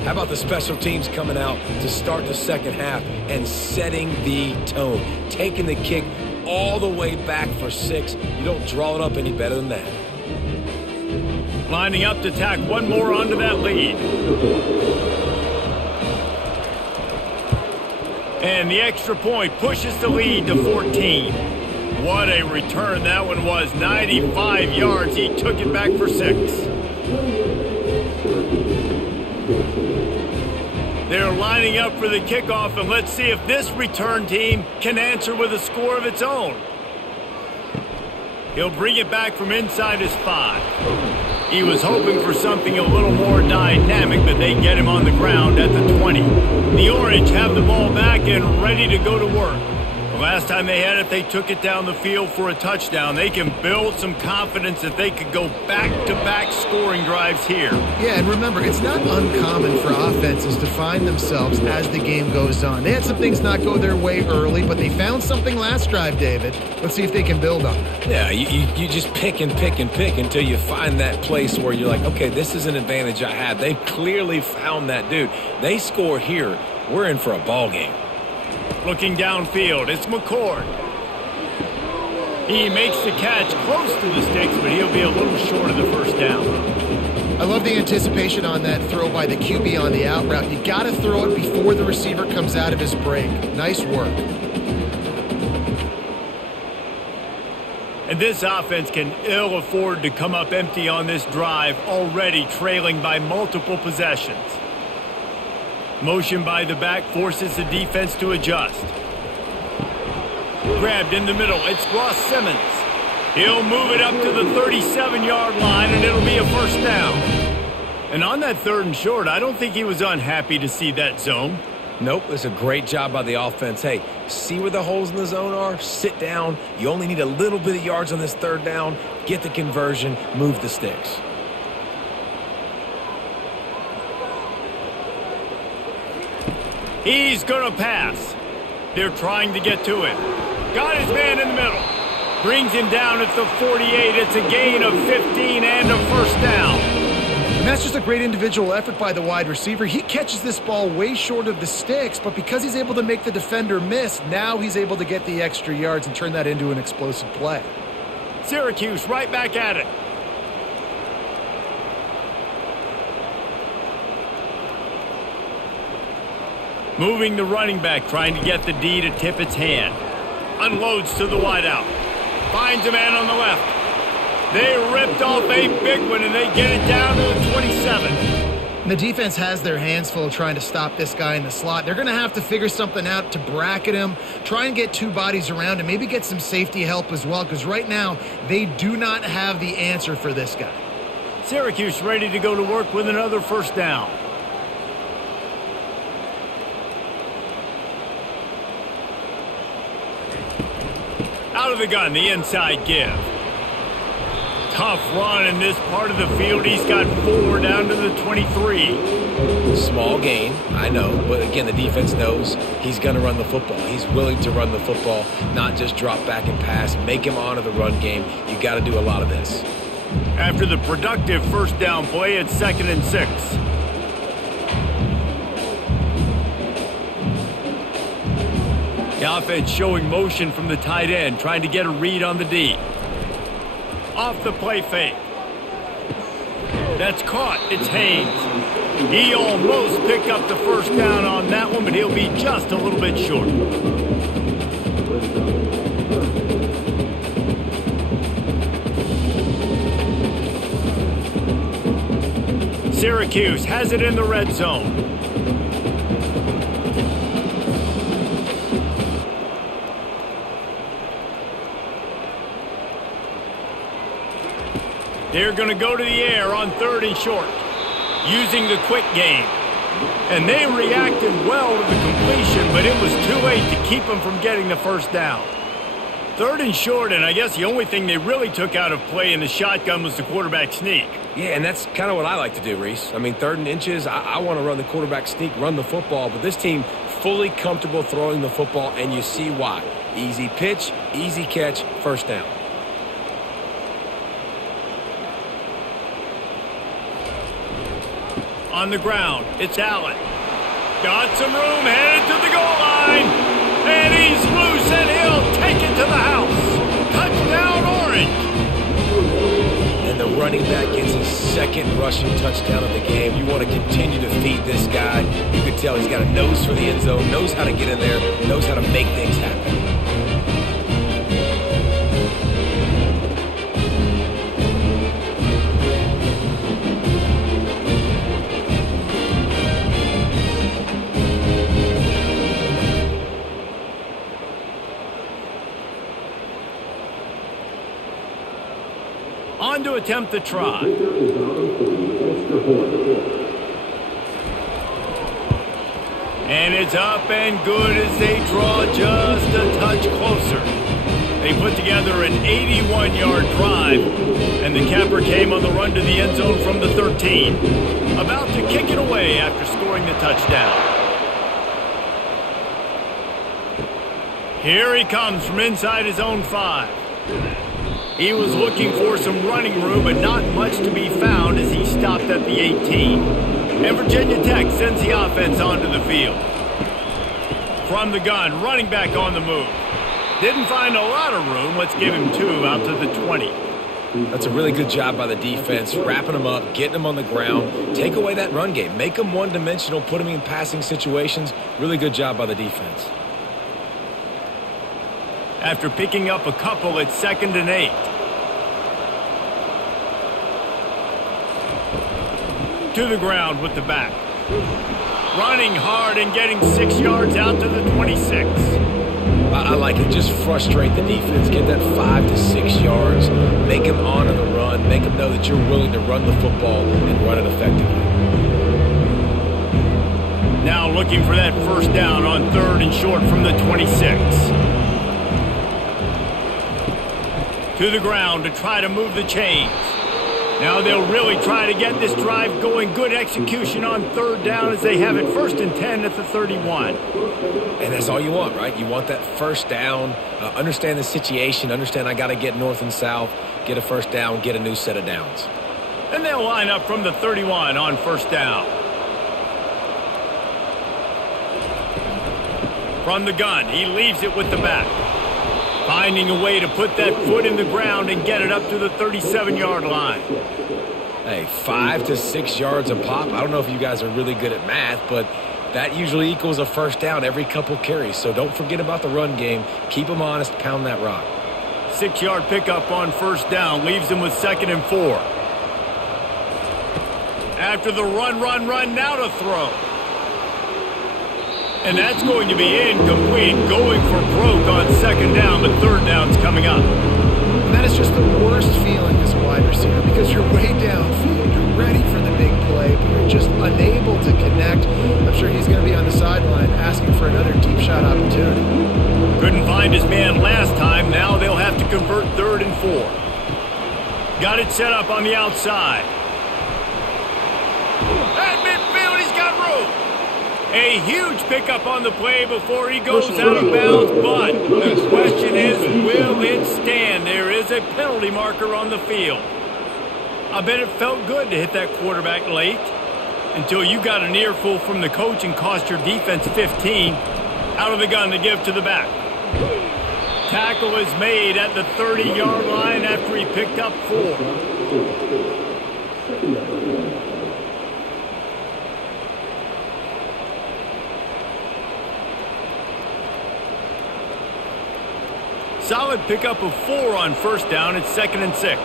How about the special teams coming out to start the second half and setting the tone, taking the kick all the way back for 6. You don't draw it up any better than that. Lining up to tack one more onto that lead. And the extra point pushes the lead to 14. What a return that one was. 95 yards. He took it back for 6. They're lining up for the kickoff, and let's see if this return team can answer with a score of its own. He'll bring it back from inside his 5. He was hoping for something a little more dynamic, but they get him on the ground at the 20. The Orange have the ball back and ready to go to work. The last time they had it, they took it down the field for a touchdown. They can build some confidence that they could go back-to-back scoring drives here. Yeah, and remember, it's not uncommon for offenses to find themselves as the game goes on. They had some things not go their way early, but they found something last drive, David. Let's see if they can build on that. Yeah, you just pick and pick and pick until you find that place where you're like, okay, this is an advantage I have. They clearly found that dude. They score here. We're in for a ball game. Looking downfield, it's McCord. He makes the catch close to the sticks, but he'll be a little short of the first down. I love the anticipation on that throw by the QB on the out route. You got to throw it before the receiver comes out of his break. Nice work. And this offense can ill afford to come up empty on this drive, already trailing by multiple possessions. Motion by the back forces the defense to adjust. Grabbed in the middle, it's Ross Simmons. He'll move it up to the 37-yard line, and it'll be a first down. And on that 3rd and short, I don't think he was unhappy to see that zone. Nope, it's a great job by the offense. Hey, see where the holes in the zone are? Sit down. You only need a little bit of yards on this 3rd down. Get the conversion. Move the sticks. He's going to pass. They're trying to get to him. Got his man in the middle. Brings him down at the 48. It's a gain of 15 and a first down. And that's just a great individual effort by the wide receiver. He catches this ball way short of the sticks, but because he's able to make the defender miss, now he's able to get the extra yards and turn that into an explosive play. Syracuse right back at it. Moving the running back, trying to get the D to tip its hand. Unloads to the wideout. Finds a man on the left. They ripped off a big one, and they get it down to the 27. And the defense has their hands full trying to stop this guy in the slot. They're going to have to figure something out to bracket him, try and get 2 bodies around him, maybe get some safety help as well, because right now they do not have the answer for this guy. Syracuse ready to go to work with another first down. Out of the gun, the inside give. Tough run in this part of the field. He's got 4 down to the 23. Small gain, I know, but again, the defense knows he's going to run the football. He's willing to run the football, not just drop back and pass, make him honor the run game. You got to do a lot of this. After the productive first down play, it's 2nd and 6. The offense showing motion from the tight end, trying to get a read on the D. Off the play fake. That's caught. It's Haynes. He almost picked up the first down on that one, but he'll be just a little bit short. Syracuse has it in the red zone. They're going to go to the air on 3rd and short, using the quick game. And they reacted well to the completion, but it was too late to keep them from getting the first down. 3rd and short, and I guess the only thing they really took out of play in the shotgun was the quarterback sneak. Yeah, and that's kind of what I like to do, Reese. I mean, 3rd and inches, I want to run the quarterback sneak, run the football, but this team fully comfortable throwing the football, and you see why. Easy pitch, easy catch, first down. On the ground, it's Allen. Got some room, headed to the goal line. And he's loose, and he'll take it to the house. Touchdown, Orange. And the running back gets his 2nd rushing touchdown of the game. You want to continue to feed this guy. You can tell he's got a nose for the end zone, knows how to get in there, knows how to make things happen. on to attempt the try. And it's up and good as they draw just a touch closer. They put together an 81-yard drive, and the capper came on the run to the end zone from the 13. About to kick it away after scoring the touchdown. Here he comes from inside his own 5. He was looking for some running room, but not much to be found as he stopped at the 18. And Virginia Tech sends the offense onto the field. From the gun, running back on the move. Didn't find a lot of room. Let's give him 2 out to the 20. That's a really good job by the defense, wrapping them up, getting them on the ground. Take away that run game. Make them one-dimensional, put them in passing situations. Really good job by the defense. After picking up a couple, it's 2nd and 8. To the ground with the back. Running hard and getting 6 yards out to the 26. I like it. Just frustrate the defense. Get that 5 to 6 yards. Make them honor the run. Make them know that you're willing to run the football and run it effectively. Now looking for that first down on 3rd and short from the 26. To the ground to try to move the chains. Now they'll really try to get this drive going. Good execution on 3rd down as they have it 1st and 10 at the 31. And that's all you want, right? You want that first down. Understand the situation. Understand I got to get north and south. Get a first down. Get a new set of downs. And they'll line up from the 31 on 1st down. From the gun, he leaves it with the back. Finding a way to put that foot in the ground and get it up to the 37-yard line. Hey, 5 to 6 yards a pop. I don't know if you guys are really good at math, but that usually equals a first down every couple carries. So don't forget about the run game. Keep them honest. Pound that rock. 6-yard pickup on 1st down. Leaves them with 2nd and 4. After the run, now to throw. And that's going to be incomplete, going for broke on 2nd down, but 3rd down's coming up. And that is just the worst feeling as a wide receiver because you're way downfield. You're ready for the big play, but you're just unable to connect. I'm sure he's going to be on the sideline asking for another deep shot opportunity. Couldn't find his man last time. Now they'll have to convert 3rd and 4. Got it set up on the outside. At midfield, he's got room. A huge pickup on the play before he goes out of bounds, but the question is, will it stand? There is a penalty marker on the field. I bet it felt good to hit that quarterback late until you got an earful from the coach and cost your defense 15. Out of the gun to give to the back. Tackle is made at the 30-yard line after he picked up 4. Solid pickup of 4 on 1st down. It's 2nd and 6.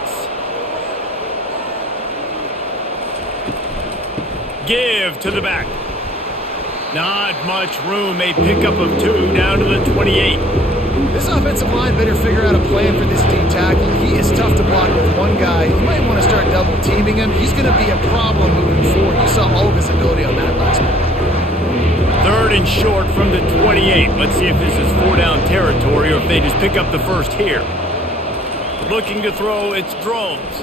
Give to the back. Not much room. A pickup of 2 down to the 28. This offensive line better figure out a plan for this D tackle. He is tough to block with one guy. You might want to start double teaming him. He's going to be a problem moving forward. You saw all of his ability on that last one. 3rd and short from the 28. Let's see if this is 4-down territory or if they just pick up the first here. Looking to throw, it's Drones.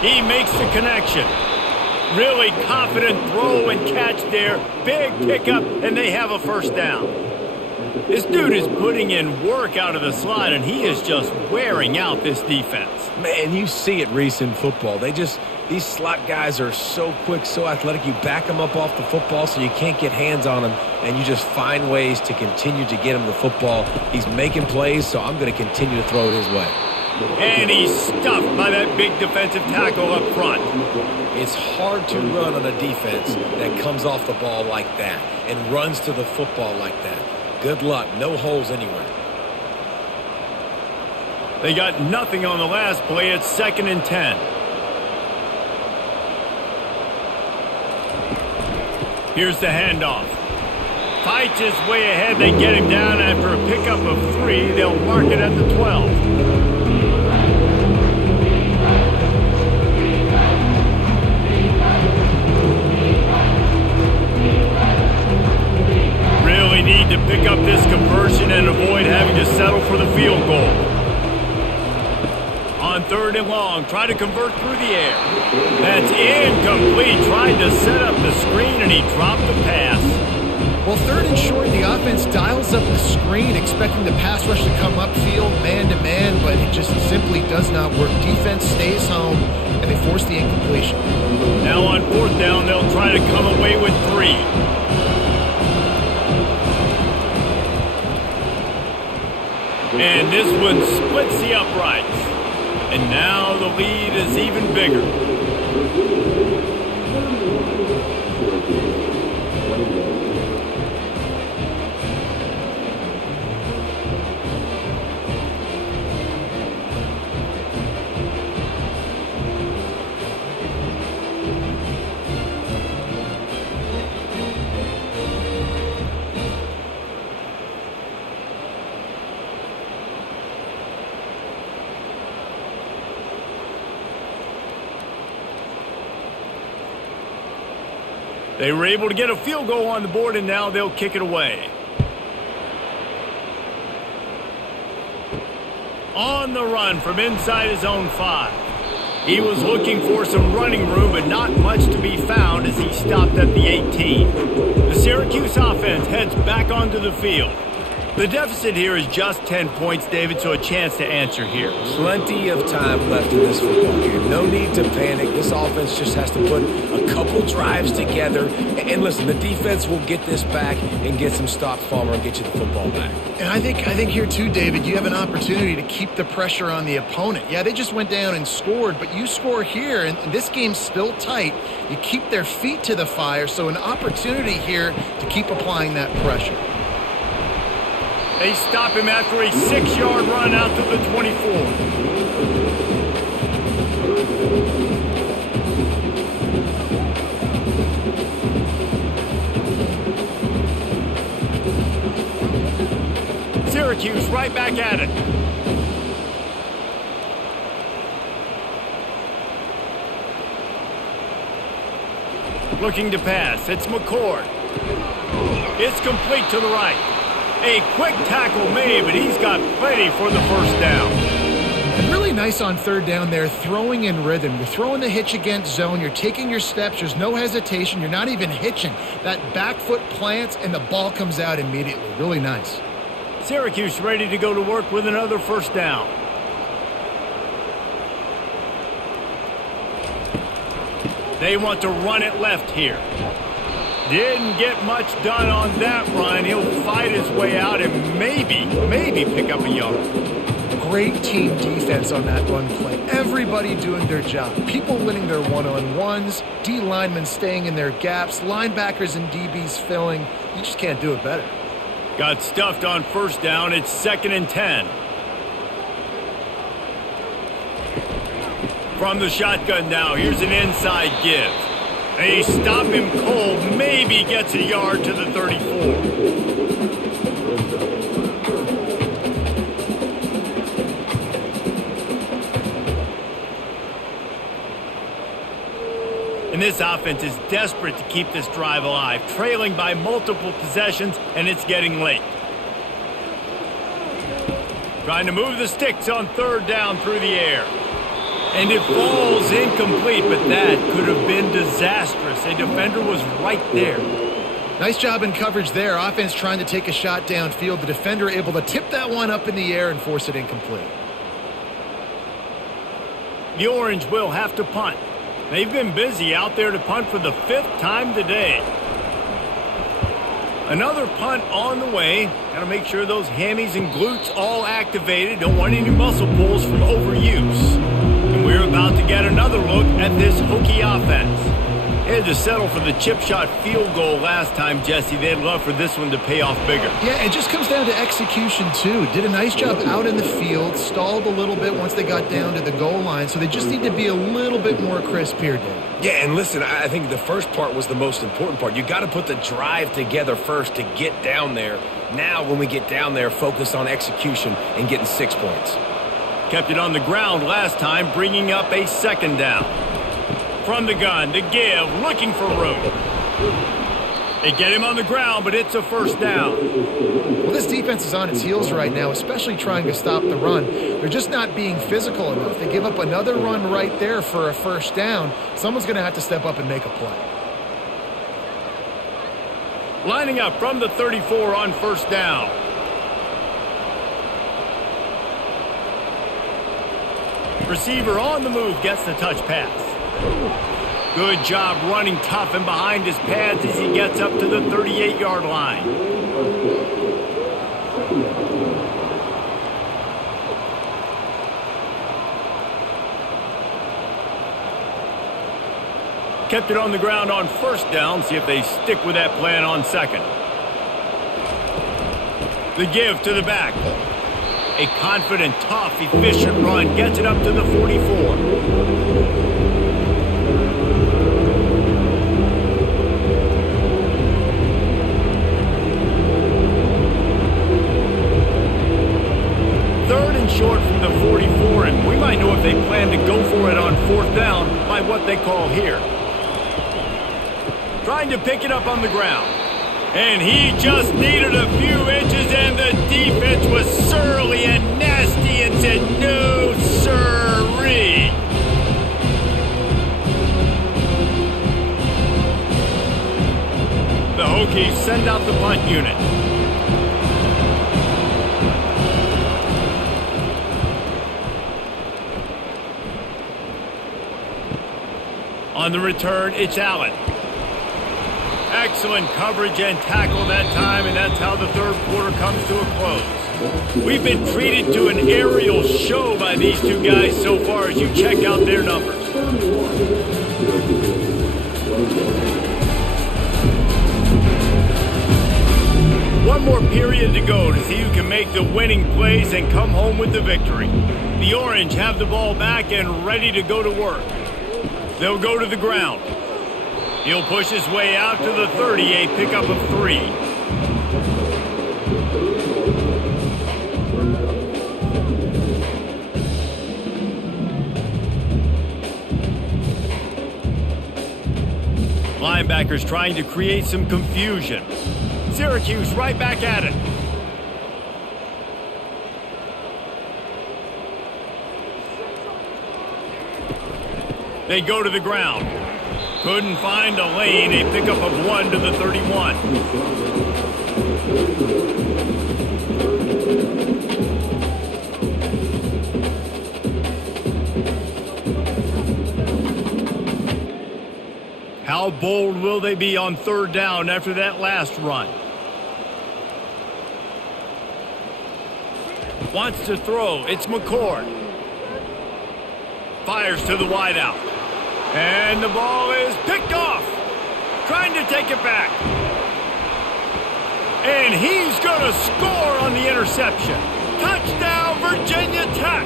He makes the connection. Really confident throw and catch there. Big pickup, and they have a first down. This dude is putting in work out of the slot, and he is just wearing out this defense. Man, you see it, Reese, in football. These slot guys are so quick, so athletic. You back them up off the football so you can't get hands on them, and you just find ways to continue to get him the football. He's making plays, so I'm going to continue to throw it his way. And he's stuffed by that big defensive tackle up front. It's hard to run on a defense that comes off the ball like that and runs to the football like that. Good luck. No holes anywhere. They got nothing on the last play. It's 2nd and 10. Here's the handoff. Fights his way ahead. They get him down after a pickup of 3. They'll mark it at the 12. for the field goal. On 3rd and long, try to convert through the air. That's incomplete. Tried to set up the screen, and he dropped the pass. Well, 3rd and short, the offense dials up the screen, expecting the pass rush to come upfield, man-to-man, but it just simply does not work. Defense stays home, and they force the incompletion. Now on 4th down, they'll try to come away with 3. And this one splits the uprights. And now the lead is even bigger. They were able to get a field goal on the board, and now they'll kick it away. On the run from inside his own 5. He was looking for some running room, but not much to be found as he stopped at the 18. The Syracuse offense heads back onto the field. The deficit here is just 10 points, David, so a chance to answer here. Plenty of time left in this football game. No need to panic. This offense just has to put a couple drives together. And listen, the defense will get this back and get some stops, Palmer, and get you the football back. And I think here too, David, you have an opportunity to keep the pressure on the opponent. Yeah, they just went down and scored, but you score here, and this game's still tight. You keep their feet to the fire, so an opportunity here to keep applying that pressure. They stop him after a 6-yard run out to the 24. Syracuse right back at it. Looking to pass. It's McCord. It's complete to the right. A quick tackle made, but he's got plenty for the first down. And really nice on 3rd down there, throwing in rhythm. You're throwing the hitch against zone. You're taking your steps. There's no hesitation. You're not even hitching. That back foot plants, and the ball comes out immediately. Really nice. Syracuse ready to go to work with another first down. They want to run it left here. Didn't get much done on that run. He'll fight his way out and maybe pick up a yard. Great team defense on that run play. Everybody doing their job. People winning their one-on-ones, D linemen staying in their gaps, linebackers and DBs filling. You just can't do it better. Got stuffed on 1st down. It's 2nd and 10. From the shotgun now, here's an inside give. They stop him cold, maybe gets a yard to the 34. And this offense is desperate to keep this drive alive, trailing by multiple possessions, and it's getting late. Trying to move the sticks on 3rd down through the air. And it falls incomplete, but that could have been disastrous. A defender was right there. Nice job in coverage there. Offense trying to take a shot downfield. The defender able to tip that one up in the air and force it incomplete. The Orange will have to punt. They've been busy out there to punt for the 5th time today. Another punt on the way. Got to make sure those hammies and glutes all activated. Don't want any muscle pulls from overuse. We're about to get another look at this Hokie offense. They had to settle for the chip shot field goal last time, Jesse. They'd love for this one to pay off bigger. Yeah, it just comes down to execution, too. Did a nice job out in the field, stalled a little bit once they got down to the goal line, so they just need to be a little bit more crisp here, Dave. Yeah, and listen, I think the first part was the most important part. You got to put the drive together first to get down there. Now, when we get down there, focus on execution and getting 6 points. Kept it on the ground last time, bringing up a 2nd down. From the gun to give, looking for room. They get him on the ground, but it's a first down. Well, this defense is on its heels right now, especially trying to stop the run. They're just not being physical enough. They give up another run right there for a first down. Someone's going to have to step up and make a play. Lining up from the 34 on first down. Receiver on the move gets the touch pass. Good job running tough and behind his pads as he gets up to the 38-yard line. Kept it on the ground on first down. See if they stick with that plan on second. The give to the back. A confident, tough, efficient run gets it up to the 44. Third and short from the 44, and we might know if they plan to go for it on fourth down by what they call here. Trying to pick it up on the ground. And he just needed a few inches, and the defense was surly and nasty and said, no, sirree. The Hokies send out the punt unit. On the return, it's Allen. Excellent coverage and tackle that time, and that's how the third quarter comes to a close. We've been treated to an aerial show by these two guys so far as you check out their numbers. One more period to go to see who can make the winning plays and come home with the victory. The Orange have the ball back and ready to go to work. They'll go to the ground. He'll push his way out to the 30, a pickup of 3. Linebackers trying to create some confusion. Syracuse right back at it. They go to the ground. Couldn't find a lane, a pickup of 1 to the 31. How bold will they be on third down after that last run? Wants to throw, it's McCord. Fires to the wideout. And the ball is picked off. Trying to take it back. And he's going to score on the interception. Touchdown, Virginia Tech.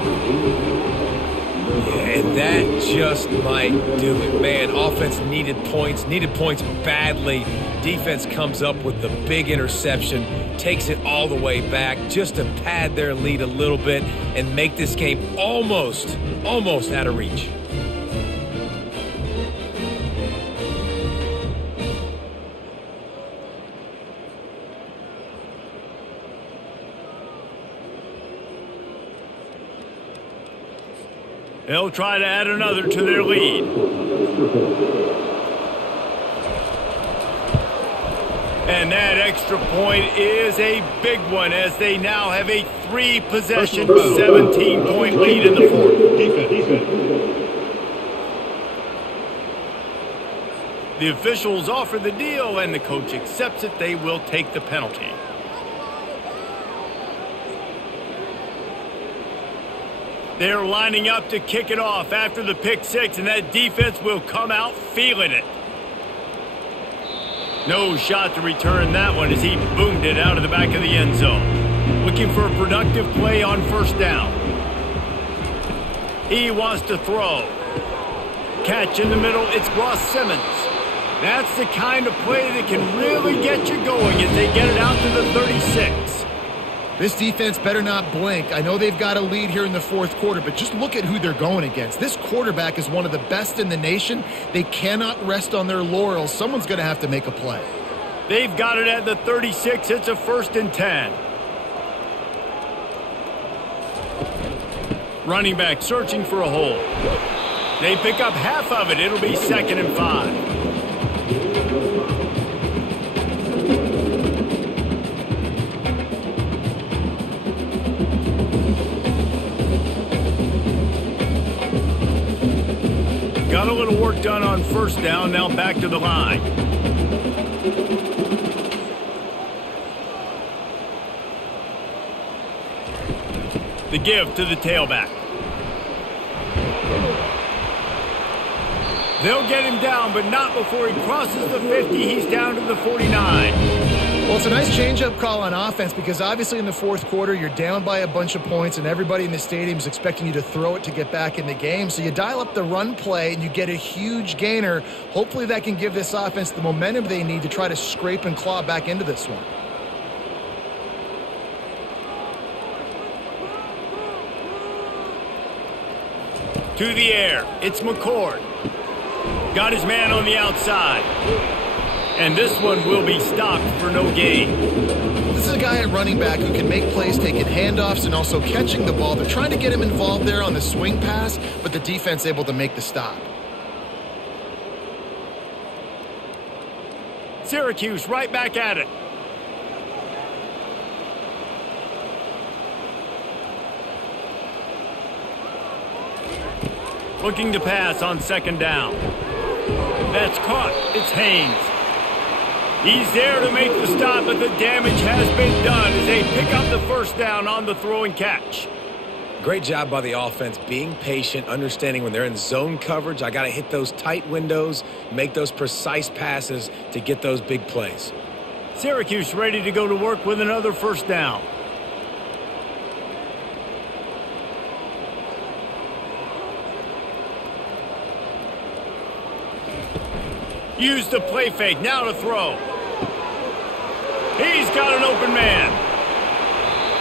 Yeah, and that just might do it. Man, offense needed points badly. Defense comes up with the big interception, takes it all the way back just to pad their lead a little bit and make this game almost out of reach. They'll try to add another to their lead. And that extra point is a big one as they now have a 3-possession, 17-point lead in the fourth. The officials offer the deal, and the coach accepts it. They will take the penalty. They're lining up to kick it off after the pick six, and that defense will come out feeling it. No shot to return that one as he boomed it out of the back of the end zone. Looking for a productive play on first down. He wants to throw. Catch in the middle, it's Ross Simmons. That's the kind of play that can really get you going as they get it out to the 36. This defense better not blink. I know they've got a lead here in the fourth quarter, but just look at who they're going against. This quarterback is one of the best in the nation. They cannot rest on their laurels. Someone's going to have to make a play. They've got it at the 36. It's a 1st and 10. Running back searching for a hole. They pick up half of it. It'll be 2nd and 5. Got a little work done on 1st down. Now back to the line. The give to the tailback. They'll get him down, but not before he crosses the 50. He's down to the 49. Well, it's a nice change-up call on offense because obviously in the 4th quarter, you're down by a bunch of points and everybody in the stadium is expecting you to throw it to get back in the game. So you dial up the run play and you get a huge gainer. Hopefully that can give this offense the momentum they need to try to scrape and claw back into this one. To the air, it's McCord. Got his man on the outside. And this one will be stopped for no gain. This is a guy at running back who can make plays taking handoffs and also catching the ball. They're trying to get him involved there on the swing pass, but the defense able to make the stop. Syracuse right back at it. Looking to pass on 2nd down. That's caught. It's Haynes. He's there to make the stop, but the damage has been done as they pick up the 1st down on the throw and catch. Great job by the offense, being patient, understanding when they're in zone coverage, I got to hit those tight windows, make those precise passes to get those big plays. Syracuse ready to go to work with another 1st down. Use the play fake, now to throw. He's got an open man.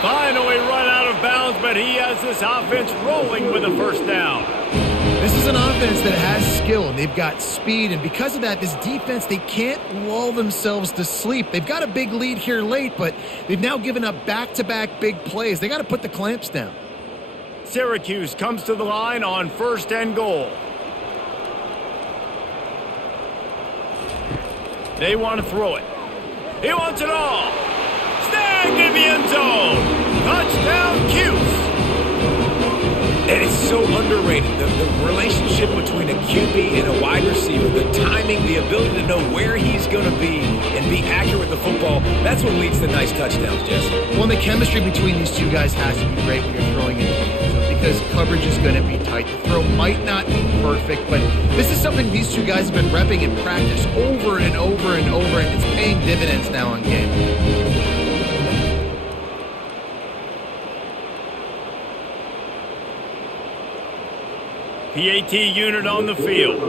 Finally run out of bounds, but he has this offense rolling with a 1st down. This is an offense that has skill, and they've got speed, and because of that, this defense, they can't lull themselves to sleep. They've got a big lead here late, but they've now given up back-to-back big plays. They got to put the clamps down. Syracuse comes to the line on 1st and goal. They want to throw it. He wants it all. Snagged in the end zone. Touchdown, Cuse. And it's so underrated, the relationship between a QB and a wide receiver, the timing, the ability to know where he's going to be and be accurate with the football, that's what leads to nice touchdowns, Jesse. Well, the chemistry between these two guys has to be great when you're throwing in the end zone because coverage is going to be tight. The throw might not be perfect, but this is something these two guys have been repping in practice over and over and over, and it's paying dividends now on game. PAT unit on the field.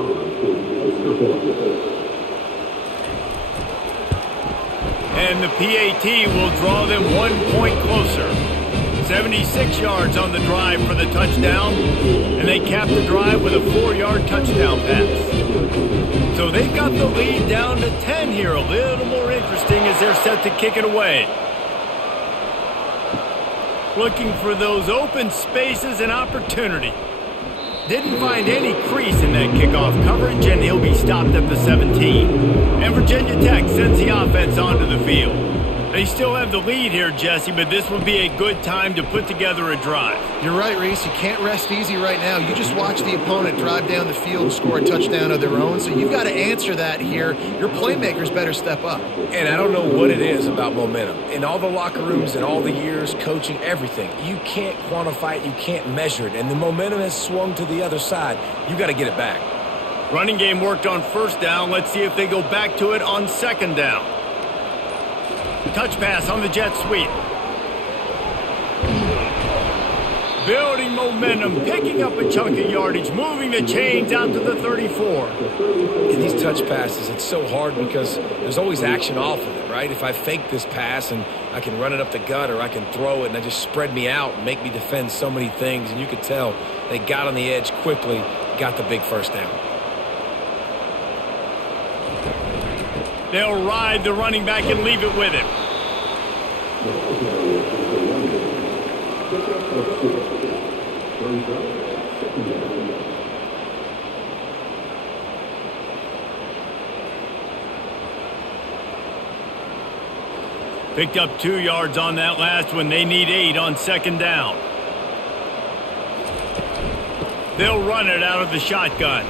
And the PAT will draw them 1 point closer. 76 yards on the drive for the touchdown. And they cap the drive with a 4-yard touchdown pass. So they've got the lead down to 10 here. A little more interesting as they're set to kick it away. Looking for those open spaces and opportunity. Didn't find any crease in that kickoff coverage, and he'll be stopped at the 17. And Virginia Tech sends the offense onto the field. They still have the lead here, Jesse, but this would be a good time to put together a drive. You're right, Reese. You can't rest easy right now. You just watch the opponent drive down the field and score a touchdown of their own, so you've got to answer that here. Your playmakers better step up. And I don't know what it is about momentum. In all the locker rooms and all the years, coaching, everything, you can't quantify it, you can't measure it, and the momentum has swung to the other side. You got to get it back. Running game worked on 1st down. Let's see if they go back to it on 2nd down. Touch pass on the jet sweep. Building momentum, picking up a chunk of yardage, moving the chains out to the 34. In these touch passes, it's so hard because there's always action off of it, right? If I fake this pass and I can run it up the gut or I can throw it and I just spread me out and make me defend so many things, and you could tell they got on the edge quickly, got the big 1st down. They'll ride the running back and leave it with him. Picked up 2 yards on that last one. They need 8 on second down. They'll run it out of the shotgun.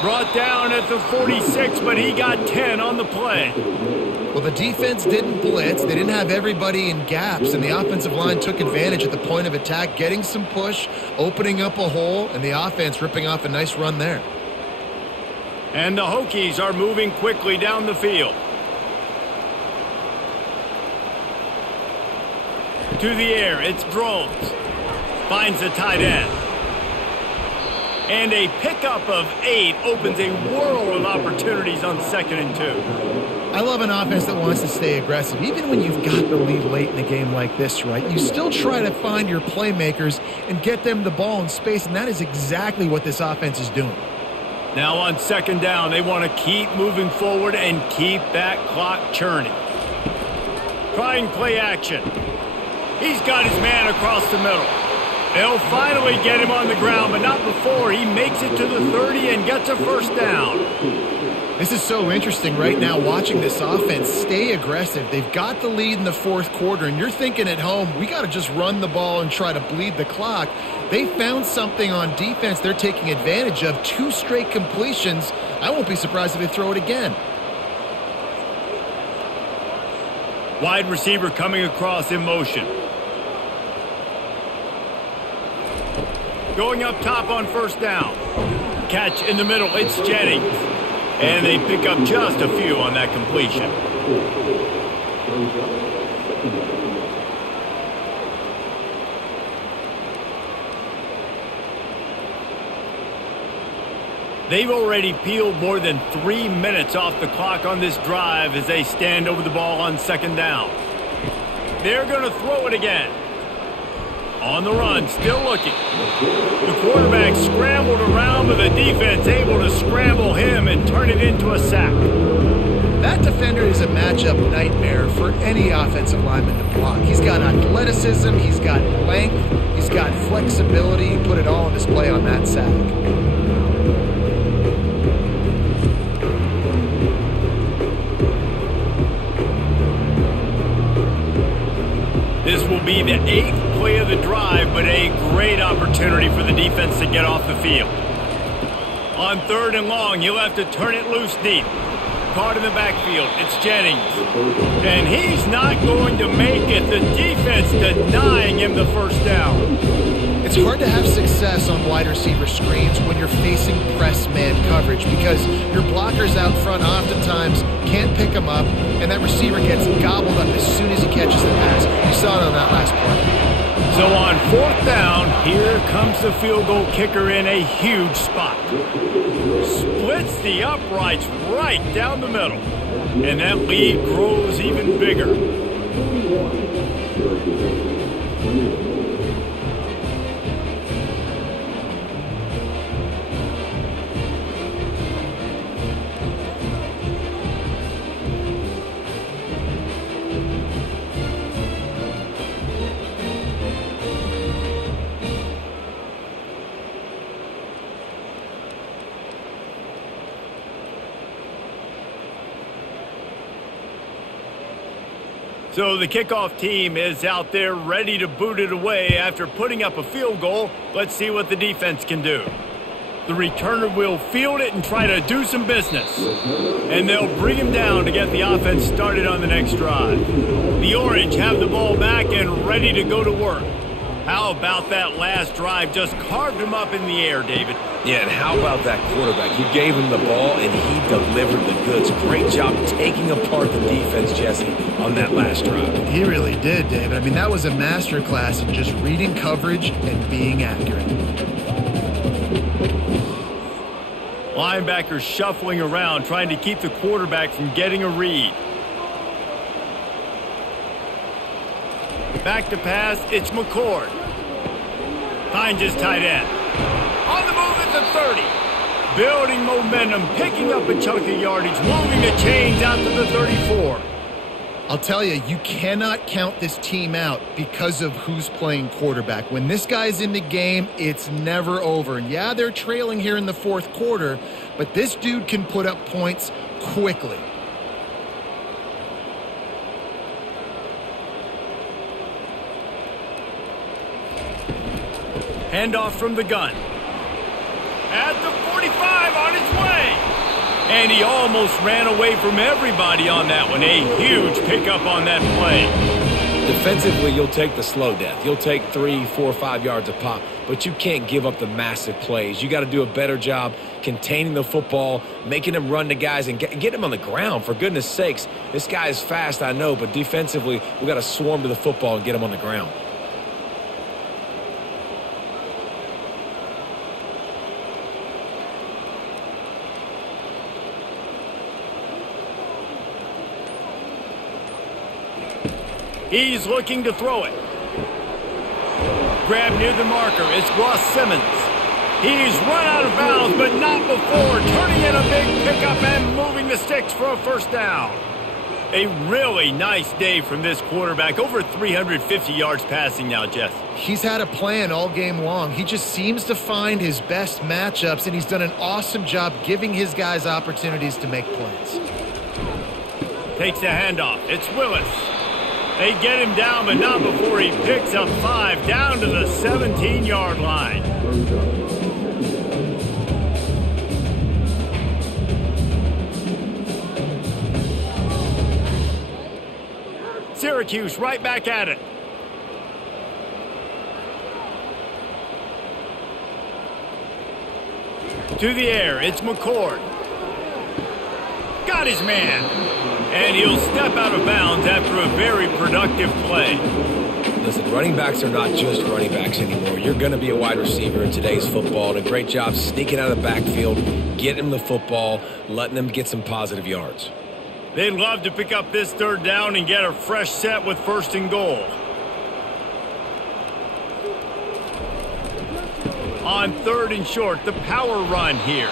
Brought down at the 46, but he got 10 on the play. Well, the defense didn't blitz. They didn't have everybody in gaps, and the offensive line took advantage at the point of attack, getting some push, opening up a hole, and the offense ripping off a nice run there. And the Hokies are moving quickly down the field. To the air, it's Drones. Finds the tight end. And a pickup of 8 opens a world of opportunities on 2nd and 2. I love an offense that wants to stay aggressive. Even when you've got the lead late in a game like this, right? You still try to find your playmakers and get them the ball in space, and that is exactly what this offense is doing. Now on 2nd down, they want to keep moving forward and keep that clock churning. Trying play action. He's got his man across the middle. They'll finally get him on the ground, but not before he makes it to the 30 and gets a first down. This is so interesting right now, watching this offense stay aggressive. They've got the lead in the 4th quarter, and you're thinking at home, we got to just run the ball and try to bleed the clock. They found something on defense they're taking advantage of. 2 straight completions. I won't be surprised if they throw it again. Wide receiver coming across in motion. Going up top on 1st down. Catch in the middle, it's Jennings. And they pick up just a few on that completion. They've already peeled more than 3 minutes off the clock on this drive as they stand over the ball on 2nd down. They're going to throw it again. On the run, still looking. The quarterback scrambled around, but the defense able to scramble him and turn it into a sack. That defender is a matchup nightmare for any offensive lineman to block. He's got athleticism, he's got length, he's got flexibility. He put it all on display on that sack. This will be the 8th play of the drive, but a great opportunity for the defense to get off the field. On 3rd and long, he'll have to turn it loose deep. Caught in the backfield, it's Jennings. And he's not going to make it. The defense denying him the first down. It's hard to have success on wide receiver screens when you're facing press man coverage because your blockers out front oftentimes can't pick them up, and that receiver gets gobbled up as soon as he catches the pass. You saw it on that last play. So on 4th down, here comes the field goal kicker in a huge spot. Splits the uprights right down the middle. And that lead grows even bigger. So the kickoff team is out there ready to boot it away after putting up a field goal. Let's see what the defense can do. The returner will field it and try to do some business. And they'll bring him down to get the offense started on the next drive. The Orange have the ball back and ready to go to work. How about that last drive? Just carved him up in the air, David. Yeah, and how about that quarterback? You gave him the ball, and he delivered the goods. Great job taking apart the defense, Jesse, on that last drive. He really did, David. I mean, that was a masterclass in just reading coverage and being accurate. Linebackers shuffling around, trying to keep the quarterback from getting a read. Back to pass, it's McCord. Finds his tight end. On the move at the 30. building momentum, picking up a chunk of yardage, moving the chains out to the 34. I'll tell you, you cannot count this team out because of who's playing quarterback. When this guy's in the game, it's never over. And yeah, they're trailing here in the fourth quarter, but this dude can put up points quickly. Handoff from the gun. At the 45, on his way. And he almost ran away from everybody on that one. A huge pickup on that play. Defensively, you'll take the slow death. You'll take 3, 4, 5 yards a pop, but you can't give up the massive plays. You got to do a better job containing the football, making them run to guys, and get him on the ground. For goodness sakes, this guy is fast, I know, but defensively, we got to swarm to the football and get him on the ground. He's looking to throw it. Grab near the marker. It's Ross Simmons. He's run out of bounds, but not before turning in a big pickup and moving the sticks for a first down. A really nice day from this quarterback. Over 350 yards passing now, Jess. He's had a plan all game long. He just seems to find his best matchups, and he's done an awesome job giving his guys opportunities to make plays. Takes the handoff. It's Willis. They get him down, but not before he picks up 5 down to the 17-yard line. Syracuse right back at it. To the air, it's McCord. Got his man. And he'll step out of bounds after a very productive play. Listen, running backs are not just running backs anymore. You're going to be a wide receiver in today's football, and a great job sneaking out of the backfield, getting them the football, letting them get some positive yards. They'd love to pick up this third down and get a fresh set with 1st and goal. On 3rd and short, the power run here.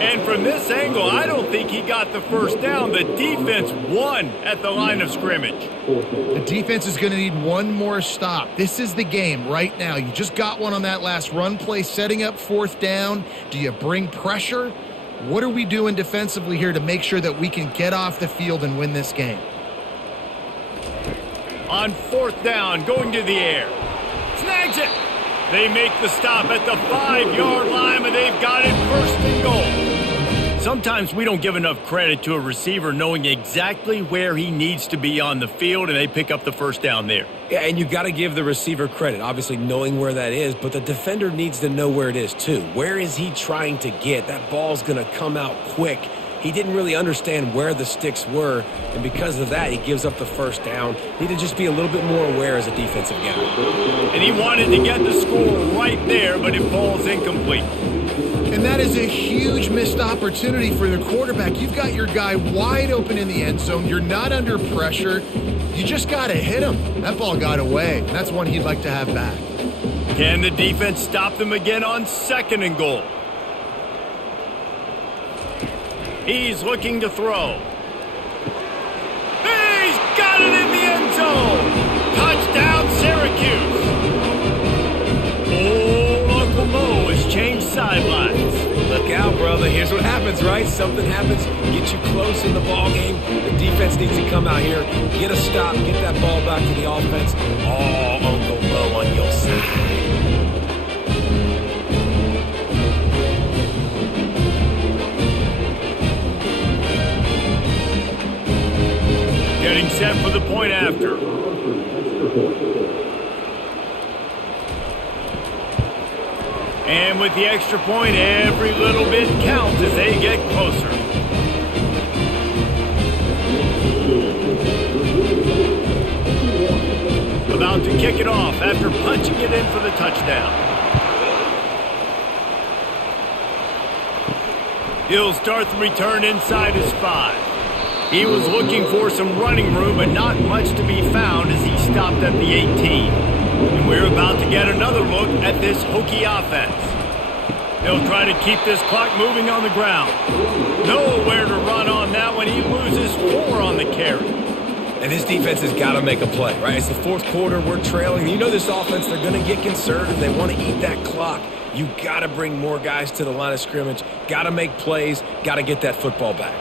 And from this angle, I don't think he got the first down. The defense won at the line of scrimmage. The defense is going to need one more stop. This is the game right now. You just got one on that last run play, setting up 4th down. Do you bring pressure? What are we doing defensively here to make sure that we can get off the field and win this game? On 4th down, going to the air. Snags it. They make the stop at the 5-yard line, and they've got it 1st and goal. Sometimes we don't give enough credit to a receiver knowing exactly where he needs to be on the field, and they pick up the first down there. Yeah, and you got to give the receiver credit, obviously knowing where that is, but the defender needs to know where it is too. Where is he trying to get? That ball's going to come out quick. He didn't really understand where the sticks were, and because of that, he gives up the first down. Need to just be a little bit more aware as a defensive guy. And he wanted to get the score right there, but it falls incomplete. And that is a huge missed opportunity for the quarterback. You've got your guy wide open in the end zone. You're not under pressure. You just got to hit him. That ball got away. That's one he'd like to have back. Can the defense stop them again on 2nd and goal? He's looking to throw. He's got it in the end zone. Touchdown, Syracuse. Oh, Uncle Mo has changed sidelines. Look out, brother. Here's what happens, right? Something happens, get you close in the ball game. The defense needs to come out here, get a stop, get that ball back to the offense. Oh, Uncle Mo on your side. Getting set for the point after. And with the extra point, every little bit counts as they get closer. About to kick it off after punching it in for the touchdown. He'll start the return inside his 5. He was looking for some running room, but not much to be found as he stopped at the 18. And we're about to get another look at this Hokie offense. They'll try to keep this clock moving on the ground. Nowhere to run on that one. He loses 4 on the carry. And this defense has got to make a play, right? It's the fourth quarter. We're trailing. You know this offense, they're going to get conservative. They want to eat that clock. You got to bring more guys to the line of scrimmage. Got to make plays. Got to get that football back.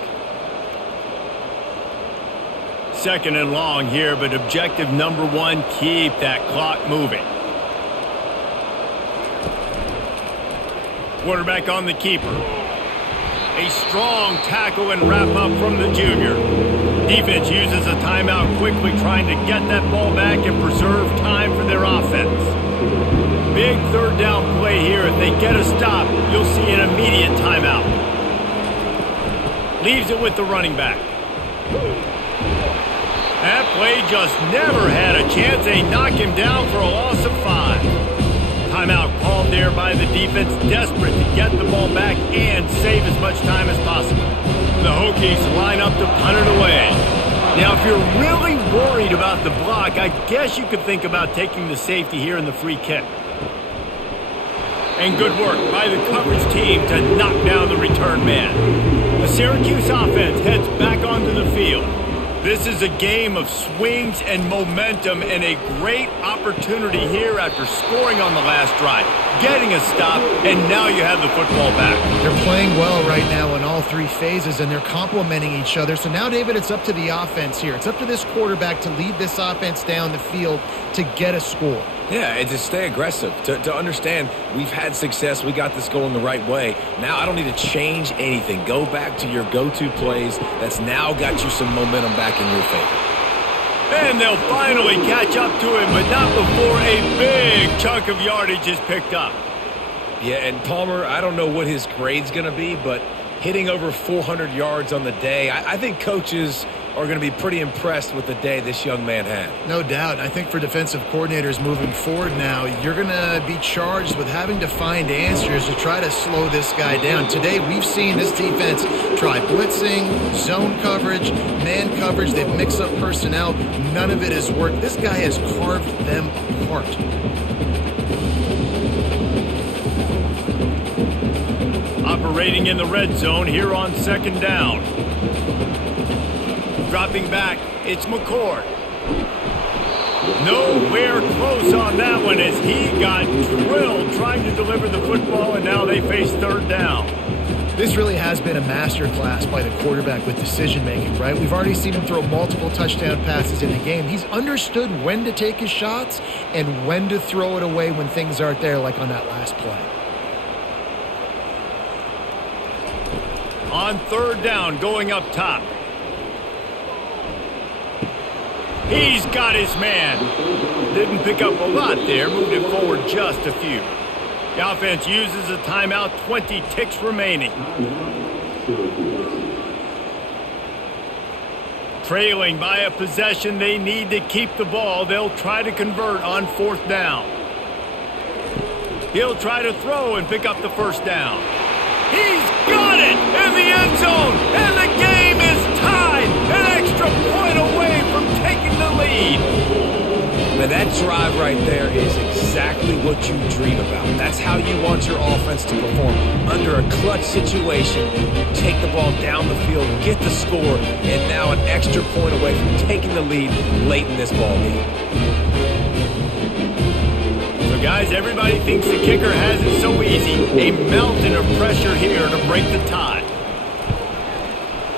Second and long here, but objective number 1, keep that clock moving. Quarterback on the keeper. A strong tackle and wrap up from the junior. Defense uses a timeout quickly, trying to get that ball back and preserve time for their offense. Big third down play here. If they get a stop, you'll see an immediate timeout. Leaves it with the running back. That play just never had a chance. They knock him down for a loss of 5. Timeout called there by the defense, desperate to get the ball back and save as much time as possible. The Hokies line up to punt it away. Now, if you're really worried about the block, I guess you could think about taking the safety here in the free kick. And good work by the coverage team to knock down the return man. The Syracuse offense heads back onto the field. This is a game of swings and momentum, and a great opportunity here after scoring on the last drive, getting a stop, and now you have the football back. They're playing well right now in all 3 phases, and they're complementing each other. So now, David, it's up to the offense here. It's up to this quarterback to lead this offense down the field to get a score. Yeah, and to stay aggressive, to understand we've had success, we got this going the right way. Now I don't need to change anything. Go back to your go-to plays. That's now got you some momentum back in your favor. And they'll finally catch up to him, but not before a big chunk of yardage is picked up. Yeah, and Palmer, I don't know what his grade's going to be, but hitting over 400 yards on the day, I think coaches are going to be pretty impressed with the day this young man had. No doubt. I think for defensive coordinators moving forward now, you're going to be charged with having to find answers to try to slow this guy down. Today, we've seen this defense try blitzing, zone coverage, man coverage. They've mixed up personnel. None of it has worked. This guy has carved them apart. Operating in the red zone here on second down. Dropping back, it's McCord. Nowhere close on that one as he got drilled trying to deliver the football, and now they face third down. This really has been a master class by the quarterback with decision-making, right? We've already seen him throw multiple touchdown passes in the game. He's understood when to take his shots and when to throw it away when things aren't there, like on that last play. On third down, going up top. He's got his man. Didn't pick up a lot there. Moved it forward just a few. The offense uses a timeout. 20 ticks remaining. Trailing by a possession. They need to keep the ball. They'll try to convert on fourth down. He'll try to throw and pick up the first down. He's got it in the end zone, and the game is tied. An extra point away from taking the lead. Man, that drive right there is exactly what you dream about. That's how you want your offense to perform. Under a clutch situation, take the ball down the field, get the score, and now an extra point away from taking the lead late in this ball game. So, guys, everybody thinks the kicker has it so easy. A mountain of pressure here to break the tie.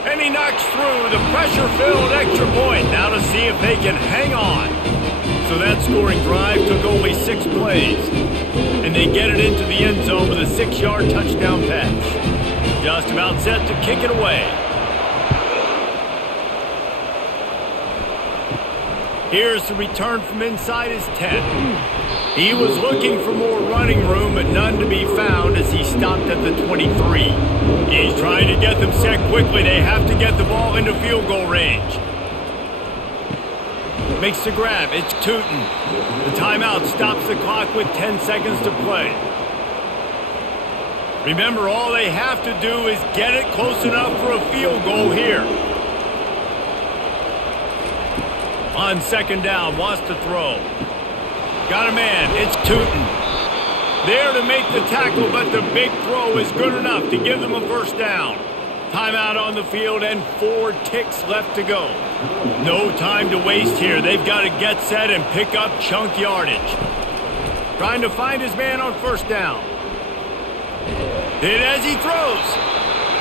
And he knocks through the pressure-filled extra point. Now to see if they can hang on. So that scoring drive took only 6 plays. And they get it into the end zone with a 6-yard touchdown pass. Just about set to kick it away. Here's the return from inside his 10. He was looking for more running room, but none to be found as he stopped at the 23. He's trying to get them set quickly. They have to get the ball into field goal range. Makes the grab. It's Tootin. The timeout stops the clock with 10 seconds to play. Remember, all they have to do is get it close enough for a field goal here. On second down, wants to throw. Got a man. It's Tootin. There to make the tackle, but the big throw is good enough to give them a first down. Timeout on the field and 4 ticks left to go. No time to waste here. They've got to get set and pick up chunk yardage. Trying to find his man on first down. Hit as he throws.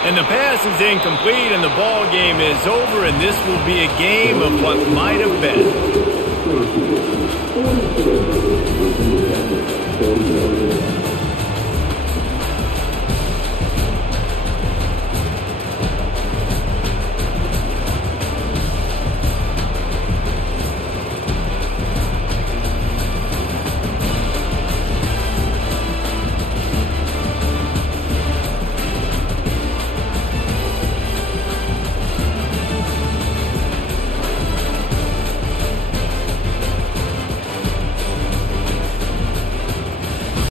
And the pass is incomplete, and the ball game is over, and this will be a game of what might have been.